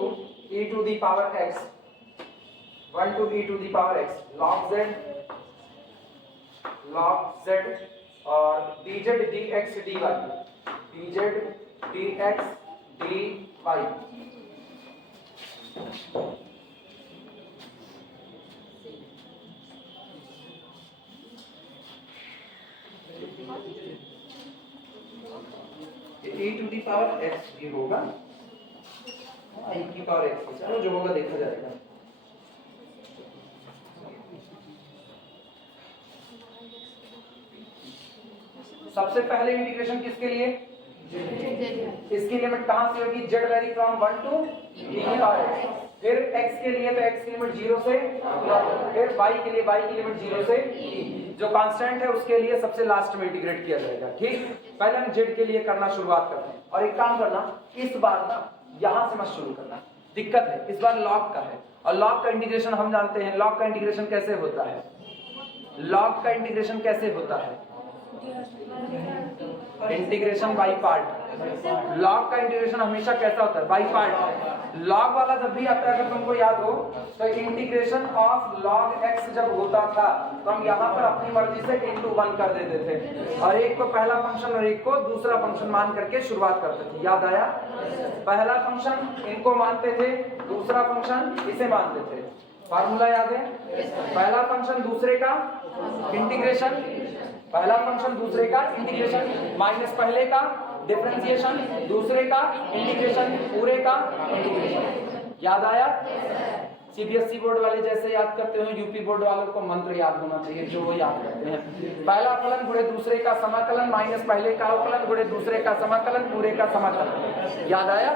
e to the power x, 1 to e to the power x log z और dz dx dy, dz dx dy। e to the power x भी होगा, e की power x, चलो जो होगा देखा जाएगा। सबसे पहले इंटीग्रेशन किसके लिए? इसकी लिमिट कहां से होगी? z vary from 1 to e की पावर x। फिर x के लिए तो x की लिमिट 0 से, फिर y के लिए y की लिमिट 0 से e। जो कांस्टेंट है उसके लिए सबसे लास्ट में इंटीग्रेट किया जाएगा। ठीक, पहले हम z के लिए करना शुरुआत करते हैं। और एक काम करना, इस बार ना यहां से मत शुरू करना, दिक्कत है, इस बार log का है। और log का इंटीग्रेशन हम जानते हैं, log का इंटीग्रेशन कैसे होता है? log का इंटीग्रेशन कैसे होता है? Integration by part. लॉग का इंटीग्रेशन हमेशा कैसा होता है? By part. लॉग वाला जब भी आता है, अगर तुमको याद हो तो इंटीग्रेशन ऑफ लॉग एक्स जब होता था तो हम यहाँ पर अपनी मर्जी से इनटू 1 कर देते थे, और एक को पहला फंक्शन और एक को दूसरा फंक्शन मान करके शुरुआत करते थे। याद आया? पहला फंक्शन इनको मानते थे, दूसरा फंक्शन इसे मानते थे। फार्मूला याद है? पहला फंक्शन दूसरे का इंटीग्रेशन, पहला फंक्शन दूसरे का इंटीग्रेशन, माइनस पहले का डिफरेंशिएशन, दूसरे का इंटीग्रेशन, पूरे का इंटीग्रेशन। याद आया? सीबीएसई बोर्ड वाले जैसे याद करते हो, यूपी बोर्ड वालों को मंत्र याद होना चाहिए जो वो याद करते हैं। पहला फलन गुणे दूसरे का समाकलन, माइनस पहले का अवकलन गुणे दूसरे का समाकलन, पूरे का समाकलन। याद आया?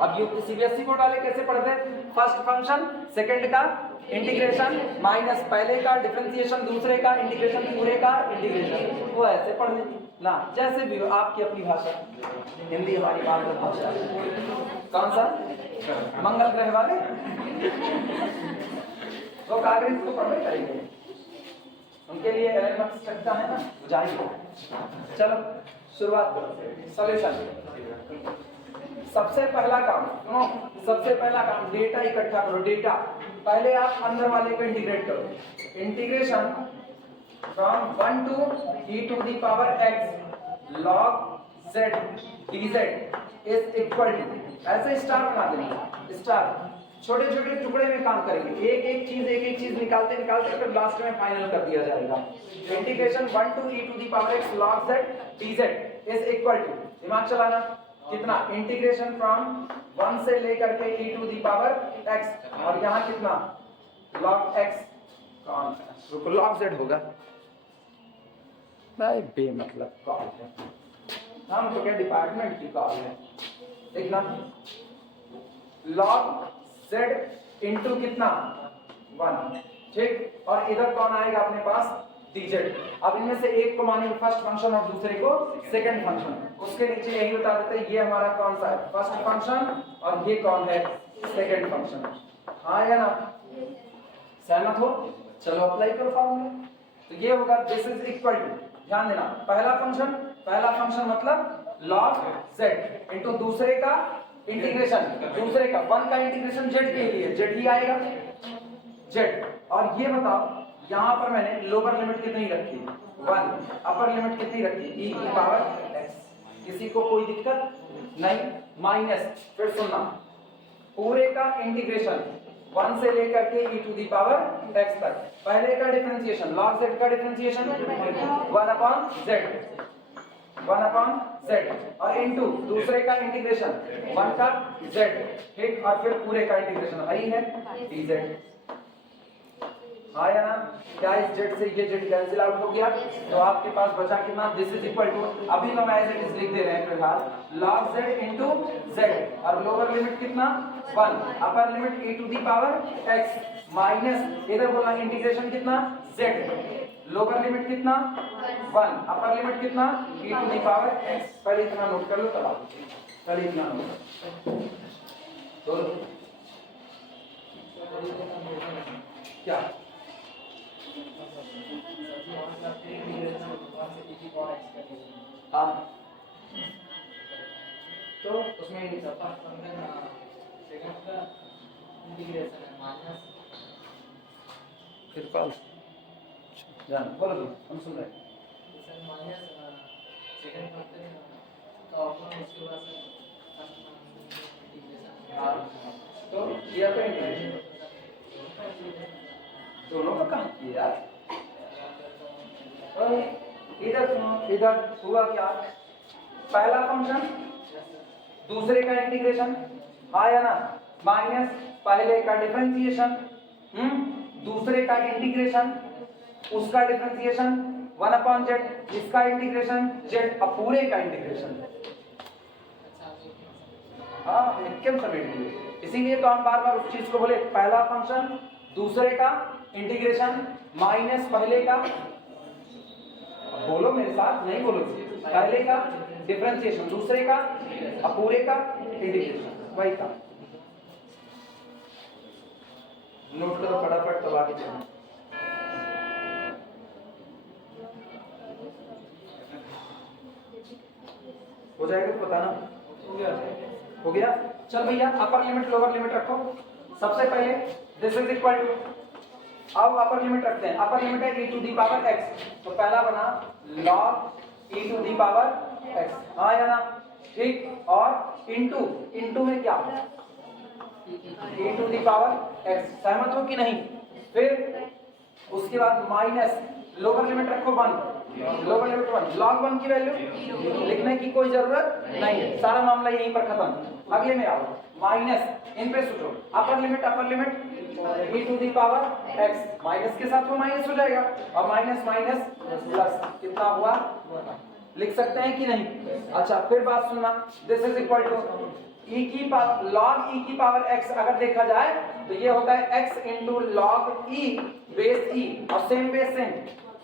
अब यूपी सीबीएसई बोर्ड वाले कैसे पढ़ते हैं? फर्स्ट फंक्शन सेकंड का इंटीग्रेशन, माइनस पहले का डिफरेंशिएशन, दूसरे का इंटीग्रेशन, पूरे का इंटीग्रेशन। वो ऐसे पढ़ने ना, जैसे भी हो, आपकी अपनी भाषा, हिंदी हमारी मातृभाषा। कौन सा? मंगल ग्रह वाले तो कागज को पढ़ने करेंगे, उनके लिए एलन मस्क चलता है ना, बुझाइए। चलो शुरुआत करो। सॉल्यूशन। सबसे पहला काम सुनो, सबसे पहला काम डेटा इकट्ठा करो। डेटा पहले आप अंदर वाले को इंटीग्रेट करो। Integration from 1 to e to the power x log z dz is equal to, ऐसे स्टार बना देंगे। स्टार छोटे छोटे टुकड़े में काम करेंगे, एक एक चीज निकालते निकालते फिर लास्ट में फाइनल कर दिया जाएगा। Integration 1 to e to the power x log z dz is equal to, दिमाग चलाना, कितना? इंटीग्रेशन फ्रॉम 1 से लेकर के e to the power x, और यहाँ कितना? log x, कौन सा log z होगा? भाई बेमतलब कॉल है, हम तो क्या डिपार्टमेंट की कॉल है। देखना, log z इंटू कितना? 1। ठीक, और इधर कौन आएगा अपने पास? dz। अब इनमें से एक को मानेंगे फर्स्ट फंक्शन और दूसरे को सेकंड फंक्शन। उसके नीचे यही बता देते हैं, ये हमारा कौन सा है? फर्स्ट फंक्शन, और ये कौन है? Second function. हाँ या ना? सहमत हो? चलो अप्लाई करो फॉर्मूला। तो ये होगा दिस इज इक्वल टू, ध्यान देना, पहला फंक्शन मतलब log z इंटू दूसरे का इंटीग्रेशन, दूसरे का 1 का इंटीग्रेशन z के लिए, z ही आएगा z। और ये बताओ यहाँ पर मैंने लोअर लिमिट कितनी रखी? 1। अपर लिमिट कितनी रखी? e की पावर x। किसी को कोई दिक्कत नहीं? माइनस, फिर सुनना, पूरे का इंटीग्रेशन 1 से लेकर के e to the power x तक, पहले का डिफरेंशिएशन log z का डिफरेंशिएशन 1 अपॉन z, और इनटू दूसरे का इंटीग्रेशन 1 का z। ठीक, और फिर पूरे का इंटीग्रेशन वही है dz। हाँ या ना? क्या इस z से ये z कैंसिल आउट हो गया, तो आपके पास बचा कितना? दिस इज इक्वल टू, अभी तो मैं ऐसे लिख दे रहे हैं फिलहाल, log z इंटू z, और लोअर लिमिट कितना? 1, upper limit e to the power x, minus इधर बोला इंटीग्रेशन कितना? z, लोअर लिमिट कितना? 1, अपर लिमिट कितना? e to the power x। पहले इतना नोट कर लो, तब आप पहले इतना नोट तो क्या हाँ, तो उसमें सेकंड का इंटीग्रेशन है माइनस फिर कॉल जान बोलो हम सुन रहे हैं। सर माइनस सेकंड करते हैं तो अपन उसके बाद इंटीग्रेशन हाँ तो ये आपका इंटीग्रेशन दोनों का कहाँ किया यार? इधर सुनो, इधर हुआ क्या? पहला फंक्शन दूसरे का इंटीग्रेशन आया ना, माइनस पहले का डिफरेंशिएशन दूसरे का इंटीग्रेशन उसका डिफरेंशिएशन 1/z इसका इंटीग्रेशन z अब पूरे का इंटीग्रेशन। हाँ एकदम समेट दिए, इसीलिए तो हम बार बार उस चीज को बोले पहला फंक्शन दूसरे का इंटीग्रेशन माइनस पहले का, बोलो मेरे साथ नहीं बोलो, पहले का डिफरेंशिएशन दूसरे का अब पूरे का इंटीग्रेशन, वही था। नोट करो फटाफट तब आगे चलो। हो जाएगा तो बताना। हो गया चल भैया, अपर लिमिट लोअर लिमिट रखो। सबसे पहले दिस इज इक्वल टू, अब अपर लिमिट रखते हैं, अपर लिमिट है e to the power x, तो पहला बना log e to the power x, हाँ या ना, ठीक, और इनटू में क्या e to the power x, सहमत हो कि नहीं? फिर उसके बाद माइनस लोअर लिमिट रखो 1, लोअर लिमिट 1, log 1 की वैल्यू लिखने की कोई जरूरत नहीं है, सारा मामला यहीं पर खत्म। अगले में आओ, माइनस इन पे सोचो, upper limit e to the power x, minus के साथ वो माइनस हो जाएगा और माइनस माइनस प्लस कितना हुआ, लिख सकते हैं कि नहीं? अच्छा फिर बात सुनना, this is equal to e की पावर log e की पावर x, अगर देखा जाए तो ये होता है x into log e base e, और सेम बेस सेम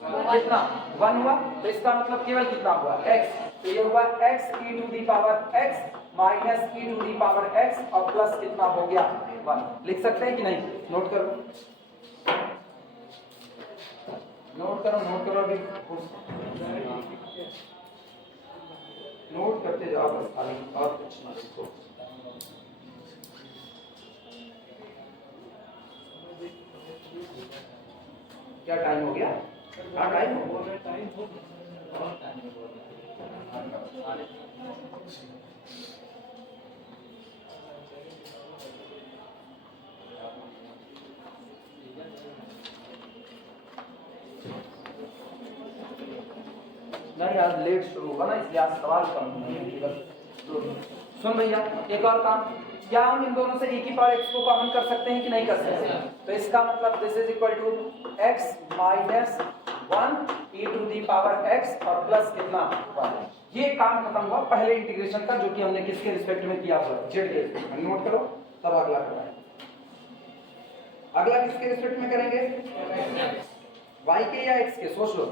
कितना 1 हुआ, तो इसका मतलब केवल कितना हुआ x, तो ये हुआ x e to the power x minus e to the power x और प्लस कितना हो गया 1, लिख सकते हैं कि नहीं? नोट करो अभी नोट करते जाओ बस, खाली और कुछ ना लिखो। क्या टाइम हो गया? हाँ टाइम हो नहीं, आज लेट शुरू होगा ना, इसलिए आज सवाल कम नहीं। सुन भैया एक और काम, क्या हम इन दोनों से e की पावर x को कॉमन कर सकते हैं कि नहीं कर सकते? तो इसका मतलब this is equal to x minus 1 e to the power x और प्लस कितना 1। ये काम खत्म हुआ पहले इंटीग्रेशन का, जो कि हमने किसके रिस्पेक्ट में किया हुआ, z के रिस्पेक्ट में। नोट करो तब अगला करवाएं। अगला किसके रिस्पेक्ट में करेंगे? y के या x के? सोच लो,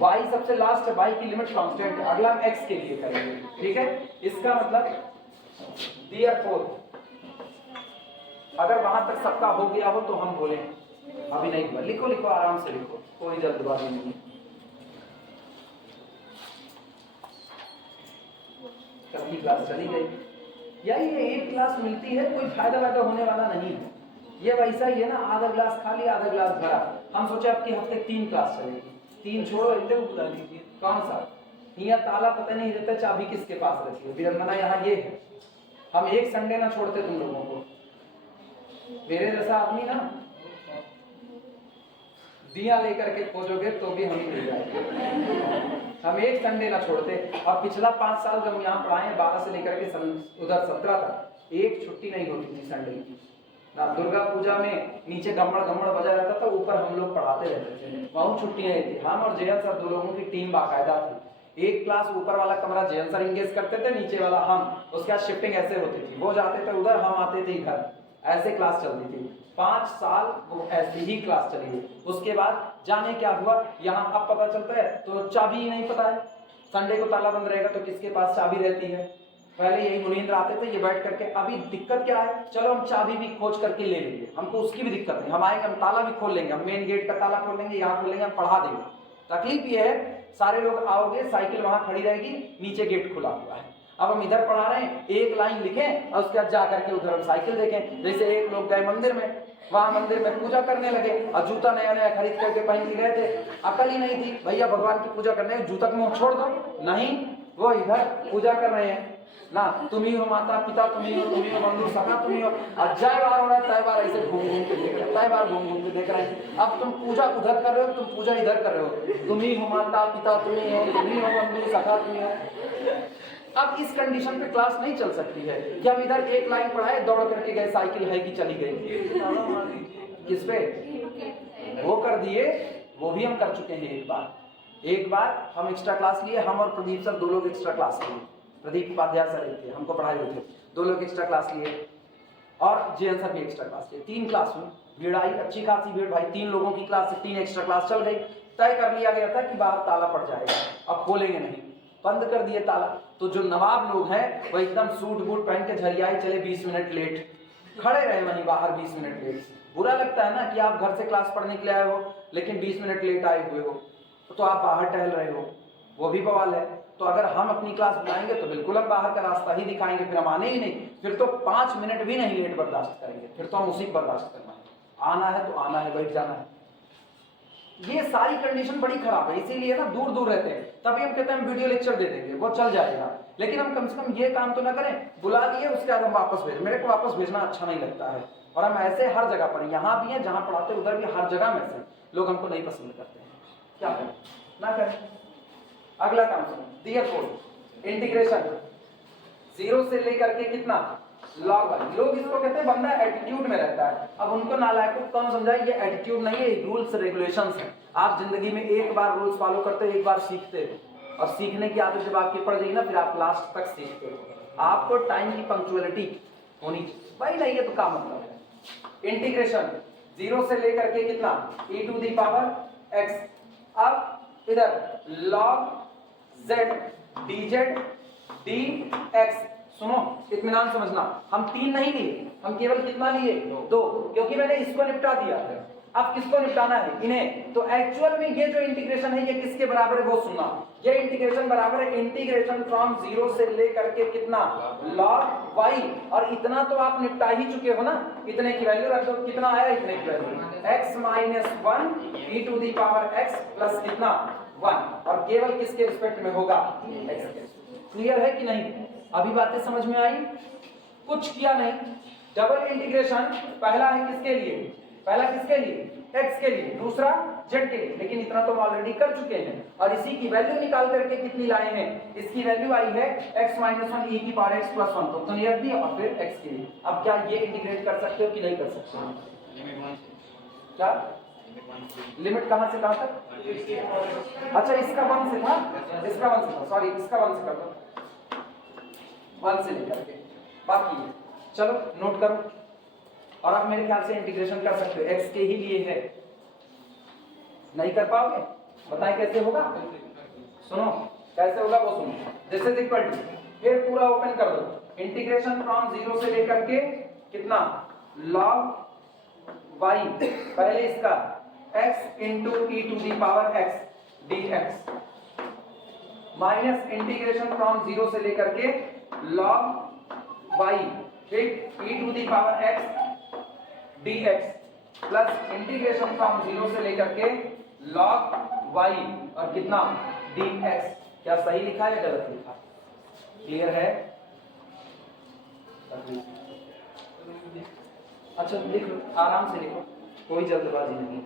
y सबसे लास्ट है, y की लिमिट कांस्टेंट है, अगला हम x के लिए करेंगे, ठीक है? इसका मतलब therefore अगर वहां तक सबका हो गया हो तो हम बोले, अभी नहीं हुआ, लिखो आराम से लिखो, कोई जल्दबाजी नहीं। कल की क्लास चली गई, यही है, एक क्लास मिलती है, कोई फायदा वायदा होने वाला नहीं है, ये वैसा ही है ना, आधा ग्लास खाली आधा ग्लास भरा। हम सोचे आपकी हफ्ते 3 क्लास चलेगी, 3 छोड़ो, इतने बुला लीजिए। कौन सा? यहाँ ताला पता नहीं रहता, चाबी किसके पास रखी है, विडंबना यहाँ ये है। हम एक संडे ना छोड़ते तुम लोगों को, मेरे जैसा आदमी ना दिया लेकर के खोजोगे तो भी हम ही मिल जाएंगे। हम एक संडे ना छोड़ते, और पिछला 5 साल जब यहाँ पढ़ाए 12 से लेकर के उधर 17 तक एक छुट्टी नहीं होती थी संडे की ना। दुर्गा पूजा में नीचे गम्मड़ बजा रहता था, ऊपर हम लोग पढ़ाते रहते थे, बहुत छुट्टियां थी। हम और जयन सर 2 लोगों की टीम बाकायदा थी, एक क्लास ऊपर वाला कमरा जयन सर इंगेज करते थे, नीचे वाला हम, उसके बाद शिफ्टिंग ऐसे होती थी, वो जाते थे उधर, हम आते थे इधर, ऐसे क्लास चलती थी। 5 साल वो ऐसी ही क्लास चली। उसके बाद जाने क्या हुआ, यहाँ अब पता चलता है तो चाबी ही नहीं पता है, संडे को ताला बंद रहेगा तो किसके पास चाबी रहती है। पहले यही मुनींद्र आते थे, ये बैठ करके, अभी दिक्कत क्या है, चलो हम चाबी भी खोज करके ले लेंगे, हमको उसकी भी दिक्कत नहीं, हम आएंगे, हम ताला भी खोल लेंगे, हम मेन गेट का ताला खोल लेंगे, यहाँ खोल लेंगे, हम पढ़ा देंगे। तकलीफ ये है, सारे लोग आओगे, साइकिल वहां खड़ी रहेगी, नीचे गेट खुला हुआ है, अब हम इधर पढ़ा रहे हैं, एक लाइन लिखें और उसके बाद जा करके उधर हम साइकिल देखें। जैसे एक लोग गए मंदिर में, वहां मंदिर में पूजा करने लगे और जूता नया नया खरीद करके पहन के गए थे, अकल ही नहीं थी भैया भगवान की पूजा करने, जूता मुंह छोड़ दो, नहीं वो इधर पूजा कर रहे हैं ना, तुम ही हो माता पिता, तुम ही हो बंधु सखा, तुम ही हो, और जय बार हो रहा है तय बार ऐसे घूम घूम के देख रहे हैं, तय बार घूम घूम के देख रहे हैं। अब तुम पूजा उधर कर रहे हो, तुम पूजा इधर कर रहे हो, तुम ही हो माता पिता, तुम ही हो बंधु सखा, तुम ही हो। अब इस कंडीशन पे क्लास नहीं चल सकती है कि हम इधर एक लाइन पढ़ाए, दौड़ करके गए, साइकिल है कि चली गई, किस पे वो कर दिए, वो भी हम कर चुके हैं। एक बार हम एक्स्ट्रा क्लास लिए, हम और प्रदीप सर 2 लोग एक्स्ट्रा क्लास लिए, प्रदीप उपाध्याय सर थे, हमको पढ़ाए हुए थे, 2 लोग एक्स्ट्रा क्लास लिए और जयन सर भी एक्स्ट्रा क्लास लिए। 3 क्लास हुई, भीड़ आई, अच्छी खासी भीड़ भाई, 3 लोगों की क्लास से 3 एक्स्ट्रा क्लास चल गई। तय कर लिया गया था कि बाहर ताला पड़ जाएगा और खोलेंगे नहीं, बंद कर दिए ताला। तो जो नवाब लोग हैं वो एकदम सूट बूट पहन के झरियाए चले, 20 मिनट लेट खड़े रहे वहीं बाहर, 20 मिनट लेट। बुरा लगता है ना कि आप घर से क्लास पढ़ने के लिए आए हो लेकिन 20 मिनट लेट आए हुए हो, तो आप बाहर टहल रहे हो, वो भी बवाल है। तो अगर हम अपनी क्लास बुलाएंगे तो बिल्कुल हम बाहर का रास्ता ही दिखाएंगे, फिर हम आने ही नहीं, फिर तो 5 मिनट भी नहीं लेट बर्दाश्त करेंगे, फिर तो हम उसी को बर्दाश्त करना है, आना है तो आना है, बैठ जाना है। ये सारी कंडीशन बड़ी खराब है, इसीलिए ना दूर दूर रहते हैं। तभी हम कहते हैं हम वीडियो लेक्चर दे देंगे, वो चल जाएगा, लेकिन हम कम से कम ये काम तो ना करें, बुला लिए उसके बाद हम वापस भेज, मेरे को वापस भेजना अच्छा नहीं लगता है। और हम ऐसे हर जगह पर, यहाँ भी है जहाँ पढ़ाते उधर भी, हर जगह में से लोग हमको नहीं पसंद करते हैं, क्या करें, ना करें। अगला काम सुनो, डियर कोड इंटीग्रेशन 0 से लेकर के कितना log 1। लोग इसको कहते हैं बंदा एटीट्यूड में रहता है। अब उनको नालायकों को कौन समझाए, ये एटीट्यूड नहीं है, रूल्स रेगुलेशंस है। आप जिंदगी में एक बार रूल्स फॉलो करते हो, एक बार सीखते हो, और सीखने की आदत जब आपकी पड़ जाएगी ना, फिर आप लास्ट तक सीखते हो। आपको टाइम की पंक्चुअलिटी होनी चाहिए, भाई नहीं है तो क्या मतलब है। इंटीग्रेशन 0 से लेकर के कितना e to the power x। अब इधर log z dz dx। सुनो, इत्मीनान समझना, हम 3 नहीं लिए, हम केवल कितना लिए 2, क्योंकि मैंने इसको निपटा दिया। अब किसको निपटाना है, इन्हें। तो एक्चुअल में ये जो इंटीग्रेशन है ये किसके बराबर है वो सुनना, ये इंटीग्रेशन बराबर है इंटीग्रेशन फ्रॉम 0 से लेकर के कितना log y। और इतना तो आप निपटा ही चुके हो ना, इतने की वैल्यू रख दो, कितना आया इतने की value x minus 1 e to the power x plus कितना 1, और केवल किसके रिस्पेक्ट में होगा x के। क्लियर है कि नहीं, अभी बातें समझ में आई। कुछ किया नहीं, डबल इंटीग्रेशन पहला है किसके लिए, पहला किसके लिए x के लिए, दूसरा z के लिए, लेकिन इतना तो हम ऑलरेडी कर चुके हैं। और इसी की वैल्यू निकाल करके कितनी लाए हैं, इसकी वैल्यू आई है x माइनस 1 e की पावर x प्लस 1, तो नियर दी और फिर x के लिए। अब क्या ये इंटीग्रेट कर सकते हो कि नहीं कर सकते हो, क्या लिमिट कहां से कहां तक, अच्छा इसका 1 से था, इसका 1 से था, सॉरी इसका 1 से कर दो, 1 से लेकर के बाकी है। चलो नोट करो, और आप मेरे ख्याल से इंटीग्रेशन कर सकते हो, x के ही लिए है, नहीं कर पाओगे, बताएं कैसे होगा, सुनो कैसे होगा वो सुनो। दिस इज इक्वल टू, फिर पूरा ओपन कर दो, इंटीग्रेशन फ्रॉम 0 से लेकर के कितना log y, पहले इसका x into e to the power x dx, minus integration from 0 से लेकर के log y फिर e to the power x dx, plus integration from 0 से लेकर के log y और कितना dx। क्या सही लिखा है या गलत लिखा, क्लियर है। अच्छा लिख लो, आराम से लिखो, कोई जल्दबाजी नहीं।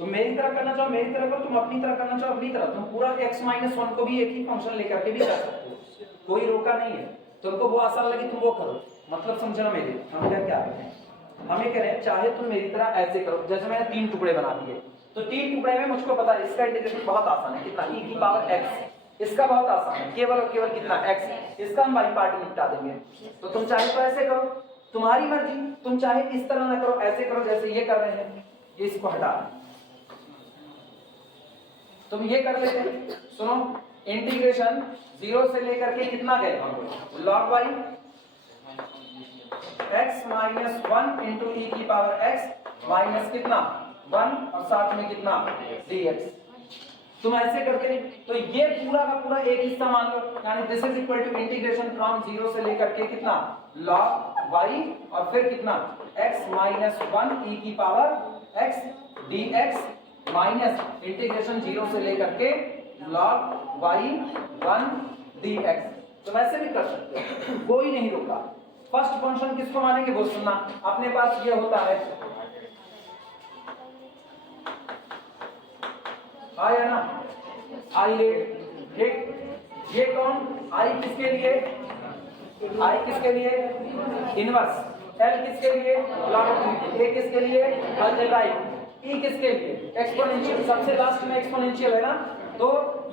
तुम मेरी तरह करना चाहो मेरी तरह करो, तुम अपनी तरह करना चाहो अपनी तरह, तुम पूरा x माइनस 1 को भी एक ही फंक्शन लेकर के भी कर सकते हो, कोई रोका नहीं है। तुमको वो आसान लगे तुम वो करो, मतलब समझना मेरे, हम क्या क्या हैं, हमें कह रहे हैं चाहे तुम मेरी तरह ऐसे करो, जैसे मैंने 3 टुकड़े बना दिए, तो 3 टुकड़े में मुझको पता है इसका इंटीग्रेशन बहुत आसान है, कितना e की पावर x, इसका बहुत आसान है, केवल और केवल कितना x, इसका हम बाई पार्ट निपटा देंगे। तो तुम चाहे तो ऐसे करो, तुम्हारी मर्जी, तुम चाहे इस तरह ना करो, ऐसे करो जैसे ये कर रहे हैं, ये इसको हटा तुम ये कर लेते हैं। सुनो, इंटीग्रेशन 0 से लेकर के कितना गए log y x minus 1 into e की पावर x माइनस कितना 1 और साथ में कितना dx। तुम ऐसे करके तो ये पूरा का पूरा एक हिस्सा मान लो, यानी this is equal to integration from 0 से लेकर के कितना log y और फिर कितना x माइनस 1 e की power x dx minus integration 0 से लेकर के log y 1 dx। तो वैसे भी कर सकते हो, कोई नहीं रोका। फर्स्ट फंक्शन किसको मानेंगे वो सुनना। अपने पास ये होता है आया ना आई रेट, ठीक। ये कौन आई किसके लिए, आई किसके लिए इनवर्स, एल किसके लिए लॉगरिथमिक, ए किसके लिए अलजेब्राइक, ई किसके लिए एक्सपोनेंशियल। सबसे लास्ट में एक्सपोनेंशियल है ना, तो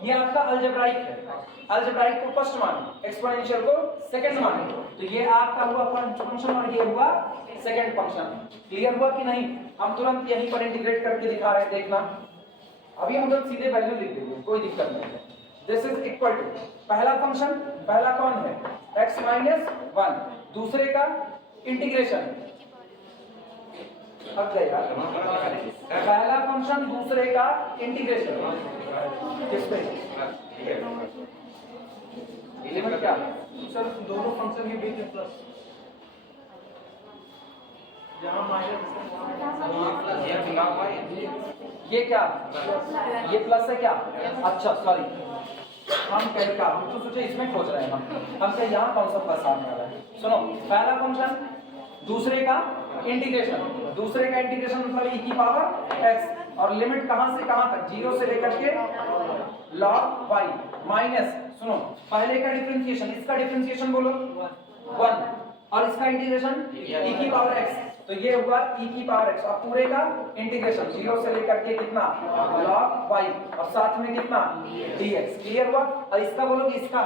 ये आपका अलजेब्राइक है। अलजेब्राइक को फर्स्ट माने, एक्सपोनेंशियल को सेकंड माने। तो ये आपका हुआ फर्स्ट फंक्शन और ये हुआ सेकंड फंक्शन। क्लियर हुआ कि नहीं? हम तुरंत यहीं पर इंटीग्रेट करके दिखा रहे हैं, देखना। अभी हम लोग सीधे वैल्यू लिख देंगे, कोई दिक्कत नहीं है। दिस इज इक्वल टू पहला फंक्शन, पहला कौन है x माइनस 1, दूसरे का इंटीग्रेशन अब गया पहला फंक्शन दूसरे का इंटीग्रेशन किस पे लिमिट क्या सर दोनों फंक्शन के बीच में प्लस, यहाँ माइनस ये क्या ये प्लस है क्या? अच्छा सॉरी, हम कह का हम तो सोचे इसमें खोज रहे हैं हम कह यहाँ कौन सा प्लस आने वाला है। सुनो, पहला फंक्शन दूसरे का इंटीग्रेशन, दूसरे का इंटीग्रेशन मतलब e की पावर x और लिमिट कहां से कहां तक 0 से लेकर के log y माइनस, सुनो पहले का डिफरेंशिएशन, इसका डिफरेंशिएशन बोलो 1 और इसका इंटीग्रेशन e की पावर x, तो ये हुआ e की पावर x और पूरे का इंटीग्रेशन 0 से लेकर के कितना log y और साथ में कितना dx। क्लियर हुआ? और इसका बोलोगे इसका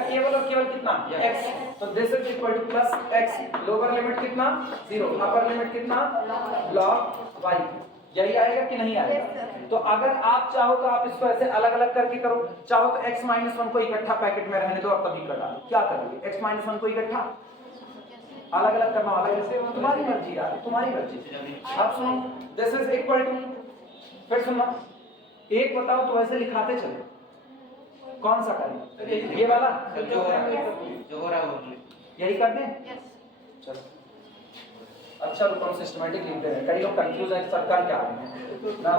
केवल कितना x, तो this is equal to plus x, lower limit कितना 0, अपर लिमिट कितना log y। यही आएगा कि नहीं आएगा? तो अगर आप चाहो तो आप इसको ऐसे अलग अलग करके करो, चाहो तो x माइनस 1 को इकट्ठा पैकेट में रहने दो और तभी कटा लो। क्या करोगे? x माइनस 1 को इकट्ठा अलग अलग करना वाला है, तुम्हारी मर्जी यार, तुम्हारी मर्जी। आप सुनो, दिस इज इक्वल टू, फिर सुनना, एक बताओ तो ऐसे लिखाते चले, कौन सा करें? ये वाला जो हो रहा है वो यही कर दें? चलो अच्छा, रुको सिस्टमैटिक लिखते हैं। कई लोग कंफ्यूज है सरकार क्या है ना।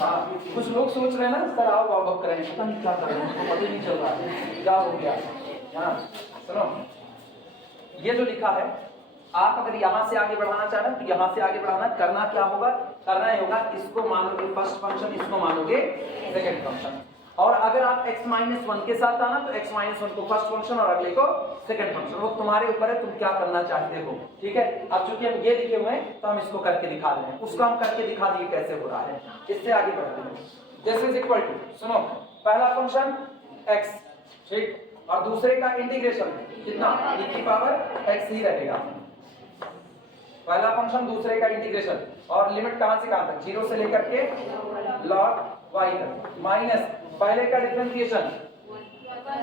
हाँ, कुछ लोग सोच रहे हैं ना सर आओ वाव करें, पता नहीं क्या कर रहे हैं, पता ही नहीं चल रहा है क्या हो गया। हाँ सुनो, ये जो लिखा है, आप अगर यहाँ से आगे बढ़ाना चाह रहे हैं तो यहाँ से आगे बढ़ाना, करना क्या होगा, करना ही होगा इसको मानोगे फर्स्ट फंक्शन, इसको मानोगे सेकंड फंक्शन। और अगर आप x माइनस 1 के साथ आना तो x माइनस 1 को फर्स्ट फंक्शन और अगले को सेकंड फंक्शन, वो तुम्हारे ऊपर है, तुम क्या करना चाहते हो। ठीक है, अब चूंकि हम ये लिखे हुए हैं तो हम इसको करके दिखा रहे हैं, उसका हम करके दिखा दिए कैसे हो रहा है। इससे आगे बढ़ते हैं। दिस इज इक्वल टू, सुनो पहला फंक्शन x, ठीक, और दूसरे का इंटीग्रेशन कितना e की पावर x ही रहेगा। पहला फंक्शन दूसरे का इंटीग्रेशन और लिमिट कहां से कहां तक 0 से लेकर के log y तक, माइनस पहले का डिफरेंशिएशन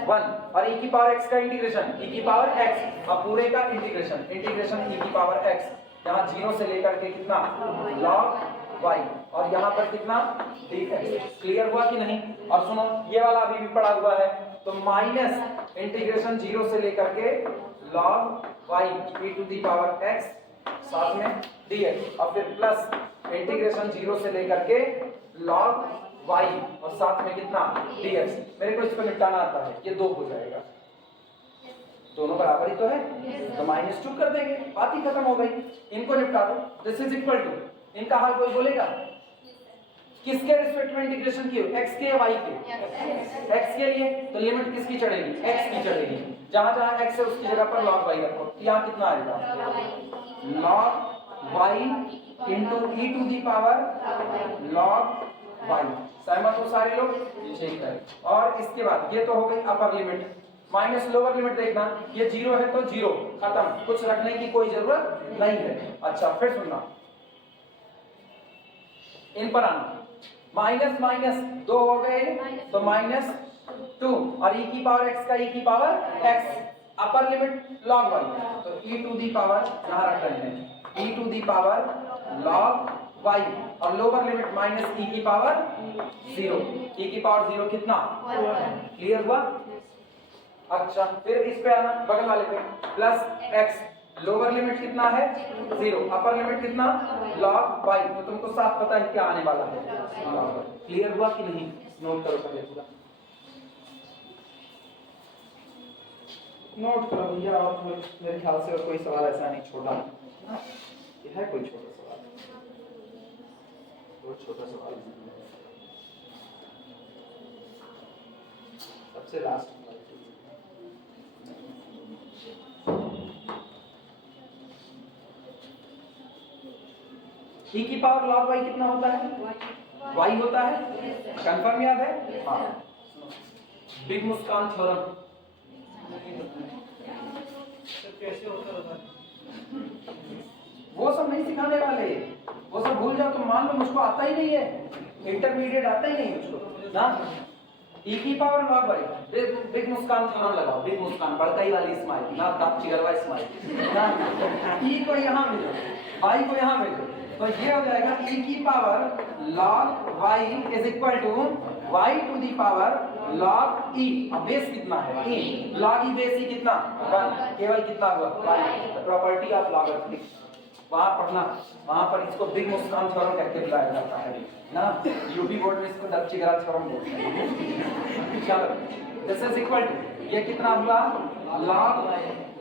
1 और e की पावर x का इंटीग्रेशन e की पावर x और पूरे का इंटीग्रेशन e की पावर x, यहाँ 0 से लेकर के कितना log y और यहाँ पर कितना dx। क्लियर हुआ कि नहीं? और सुनो ये वाला अभी भी पड़ा हुआ है, तो माइनस इंटीग्रेशन 0 से लेकर के log y e to the power x साथ में dx और फिर प्लस इंटीग्रेशन 0 से लेकर के log y और साथ में कितना dx। मेरे को इसको निपटाना आता है, ये 2 हो जाएगा, दोनों बराबर ही तो है, तो -2 कर देंगे, बात ही खत्म हो गई। इनको निपटा दो। दिस इज इक्वल टू, इनका हल कोई बोलेगा किसके रिस्पेक्ट में इंटीग्रेशन किए, x के या y के? x के लिए तो लिमिट किसकी चढ़ेगी, x की चढ़ेगी, जहां जहां x है उसकी जगह पर log y रखो, यहाँ कितना आएगा log y into e to the power log y। सहमत हो सारे लोग? ठीक है। और इसके बाद ये तो हो गई upper limit, minus lower limit देखना, ये 0 है तो 0 खत्म, कुछ रखने की कोई जरूरत नहीं है। अच्छा फिर सुनना, इन पर आना, माइनस माइनस 2 हो गए तो -2 और e की पावर x का e की power x, upper limit log y, तो e टू दी पावर यहाँ रख रहे हैं e to the power log y और लोअर लिमिट माइनस ई की पावर 0, ई की पावर 0 कितना, क्लियर हुआ। अच्छा फिर इस पे आना बगल वाले पे प्लस x, लोअर लिमिट कितना है 0, अपर लिमिट कितना log y, तो तुमको साफ पता है क्या आने वाला है, क्लियर हुआ कि नहीं, नोट करो पहले पूरा नोट करो भैया। और मेरे ख्याल से और कोई सवाल ऐसा नहीं छोटा ये है, कोई छोटा सवाल, बहुत छोटा सवाल सबसे लास्ट e की पावर log y कितना होता है, y होता है, कंफर्म याद है। हाँ बिग मुस्कान थ्योरम कैसे होता है वो सब नहीं सिखाने वाले, वो सब भूल जाओ। तुम मान लो मुझको आता ही नहीं है, इंटरमीडिएट आता ही नहीं मुझको ना। e की पावर log y, बिग मुस्कान थ्योरम लगाओ, बिग मुस्कान बड़काई वाली स्माइल ना, दांत चिगरवा स्माइल ना, e को यहाँ मिलो y को यहाँ मिलो, तो ये हो जाएगा e की power log y is equal to y to the power log e। अब बेस कितना है e, log e base e कितना 1, केवल कितना हुआ y, प्रॉपर्टी ऑफ लॉगरिथमिक वहां पढ़ना, वहां पर इसको बिग मुस्कान थ्योरम करके बुलाया जाता है ना, यूपी बोर्ड में इसको दांत चिगरवा थ्योरम बोलते हैं। चलो दिस इज इक्वल टू ये कितना हुआ log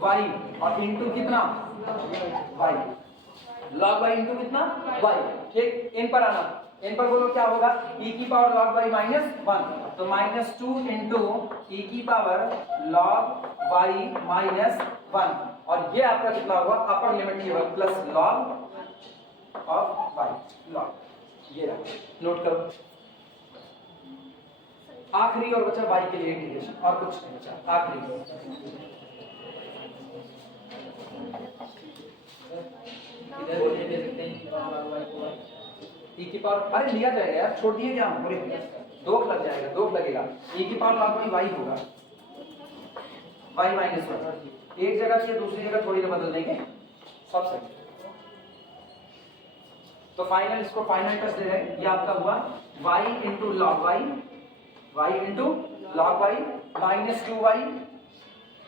y और इनटू कितना y, log y इंटू कितना y, ठीक। इन पर आना, इन पर बोलो क्या होगा e की पावर log y माइनस 1, तो माइनस 2 इंटू e की पावर log y माइनस 1, और ये आपका कितना हुआ अपर लिमिट केवल plus log of y, log ये रहा, नोट करो। आखिरी और बचा y के लिए इंटीग्रेशन, और कुछ नहीं बचा, आखिरी e की पावर, अरे लिया जाएगा यार, छोड़ दिए क्या हम, पूरे दो लग जाएगा, दो लगेगा, e की पावर log y होगा y माइनस 1, एक जगह से दूसरी जगह थोड़ी ना बदल देंगे, सब सही। तो फाइनल, इसको फाइनल टच दे रहे हैं, ये आपका हुआ y into log y, y into log y minus 2y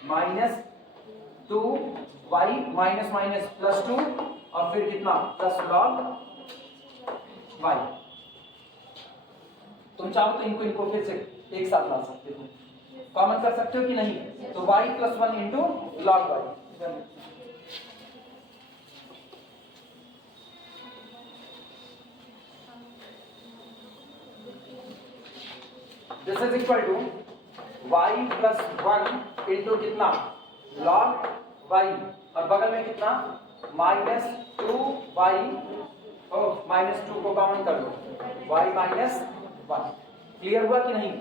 minus 2y minus minus plus 2, और फिर कितना प्लस log y। तुम चाहो तो इनको इनको फिर से एक साथ ला सकते हो, कॉमन कर सकते हो कि नहीं, तो y plus 1 into log y, this is equal to y plus 1 into कितना log y, और बगल में कितना माइनस 2y, माइनस 2 को कॉमन कर दो, y माइनस 1, क्लियर हुआ कि नहीं।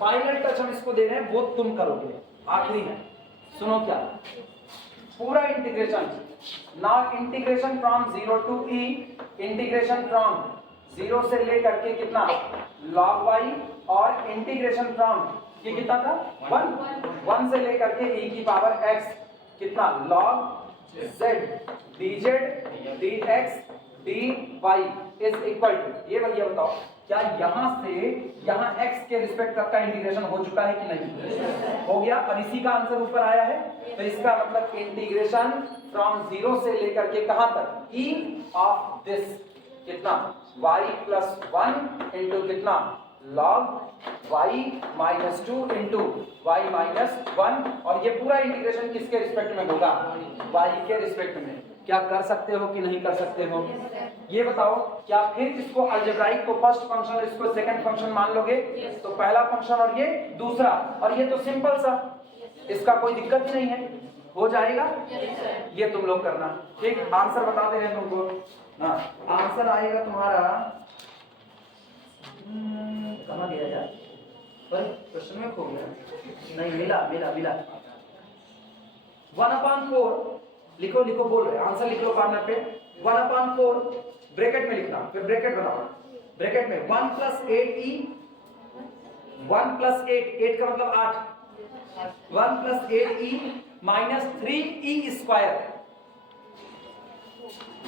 फाइनल टच हम इसको दे रहे हैं, वो तुम करोगे, आखिरी है, सुनो क्या, पूरा इंटीग्रेशन ना, integration from 0 to e, integration from 0 से लेकर के कितना log y, और इंटीग्रेशन फ्रॉम ये कितना था 1 से लेकर के e की पावर x कितना log z dz dx dy is equal to, ये भैया बताओ क्या यहाँ से यहाँ x के रिस्पेक्ट तक का इंटीग्रेशन हो चुका है कि नहीं, हो गया, और इसी का आंसर ऊपर आया है, तो इसका मतलब इंटीग्रेशन फ्रॉम 0 से लेकर के कहां तक e ऑफ दिस कितना y प्लस 1 इंटू कितना log y minus 2 into y minus 1, और ये पूरा इंटीग्रेशन किसके रिस्पेक्ट में होगा y के रिस्पेक्ट में। क्या कर सकते हो कि नहीं कर सकते हो, ये बताओ। क्या फिर इसको अलजेब्राइक को फर्स्ट फंक्शन, इसको सेकंड फंक्शन मान लोगे, तो पहला फंक्शन और ये दूसरा, और ये तो सिंपल सा, इसका कोई दिक्कत ही नहीं है, हो जाएगा। ये तुम लोग करना, ठीक। आंसर बता दे रहे हैं तुमको, हाँ आंसर आएगा तुम्हारा, कहाँ गया यार, पर प्रश्न में खो गया, नहीं मिला मिला मिला, 1/4 लिखो लिखो, बोल रहे आंसर लिख लो कॉर्नर पे, 1/4 ब्रैकेट में लिखना, फिर ब्रैकेट बनाओ, ब्रैकेट में 1 प्लस 8e, 1 प्लस 8 का मतलब 8, 1 plus 8e minus 3e square,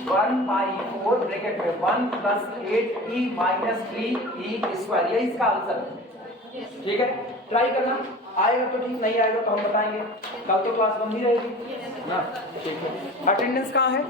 1/4 bracket में 1 + 8e - 3e², ये इसका आंसर है। ठीक है, ट्राई करना, आएगा तो ठीक, नहीं आएगा तो हम बताएंगे, कल तो क्लास बंद ही रहेगी ना। ठीक है, अटेंडेंस कहाँ है?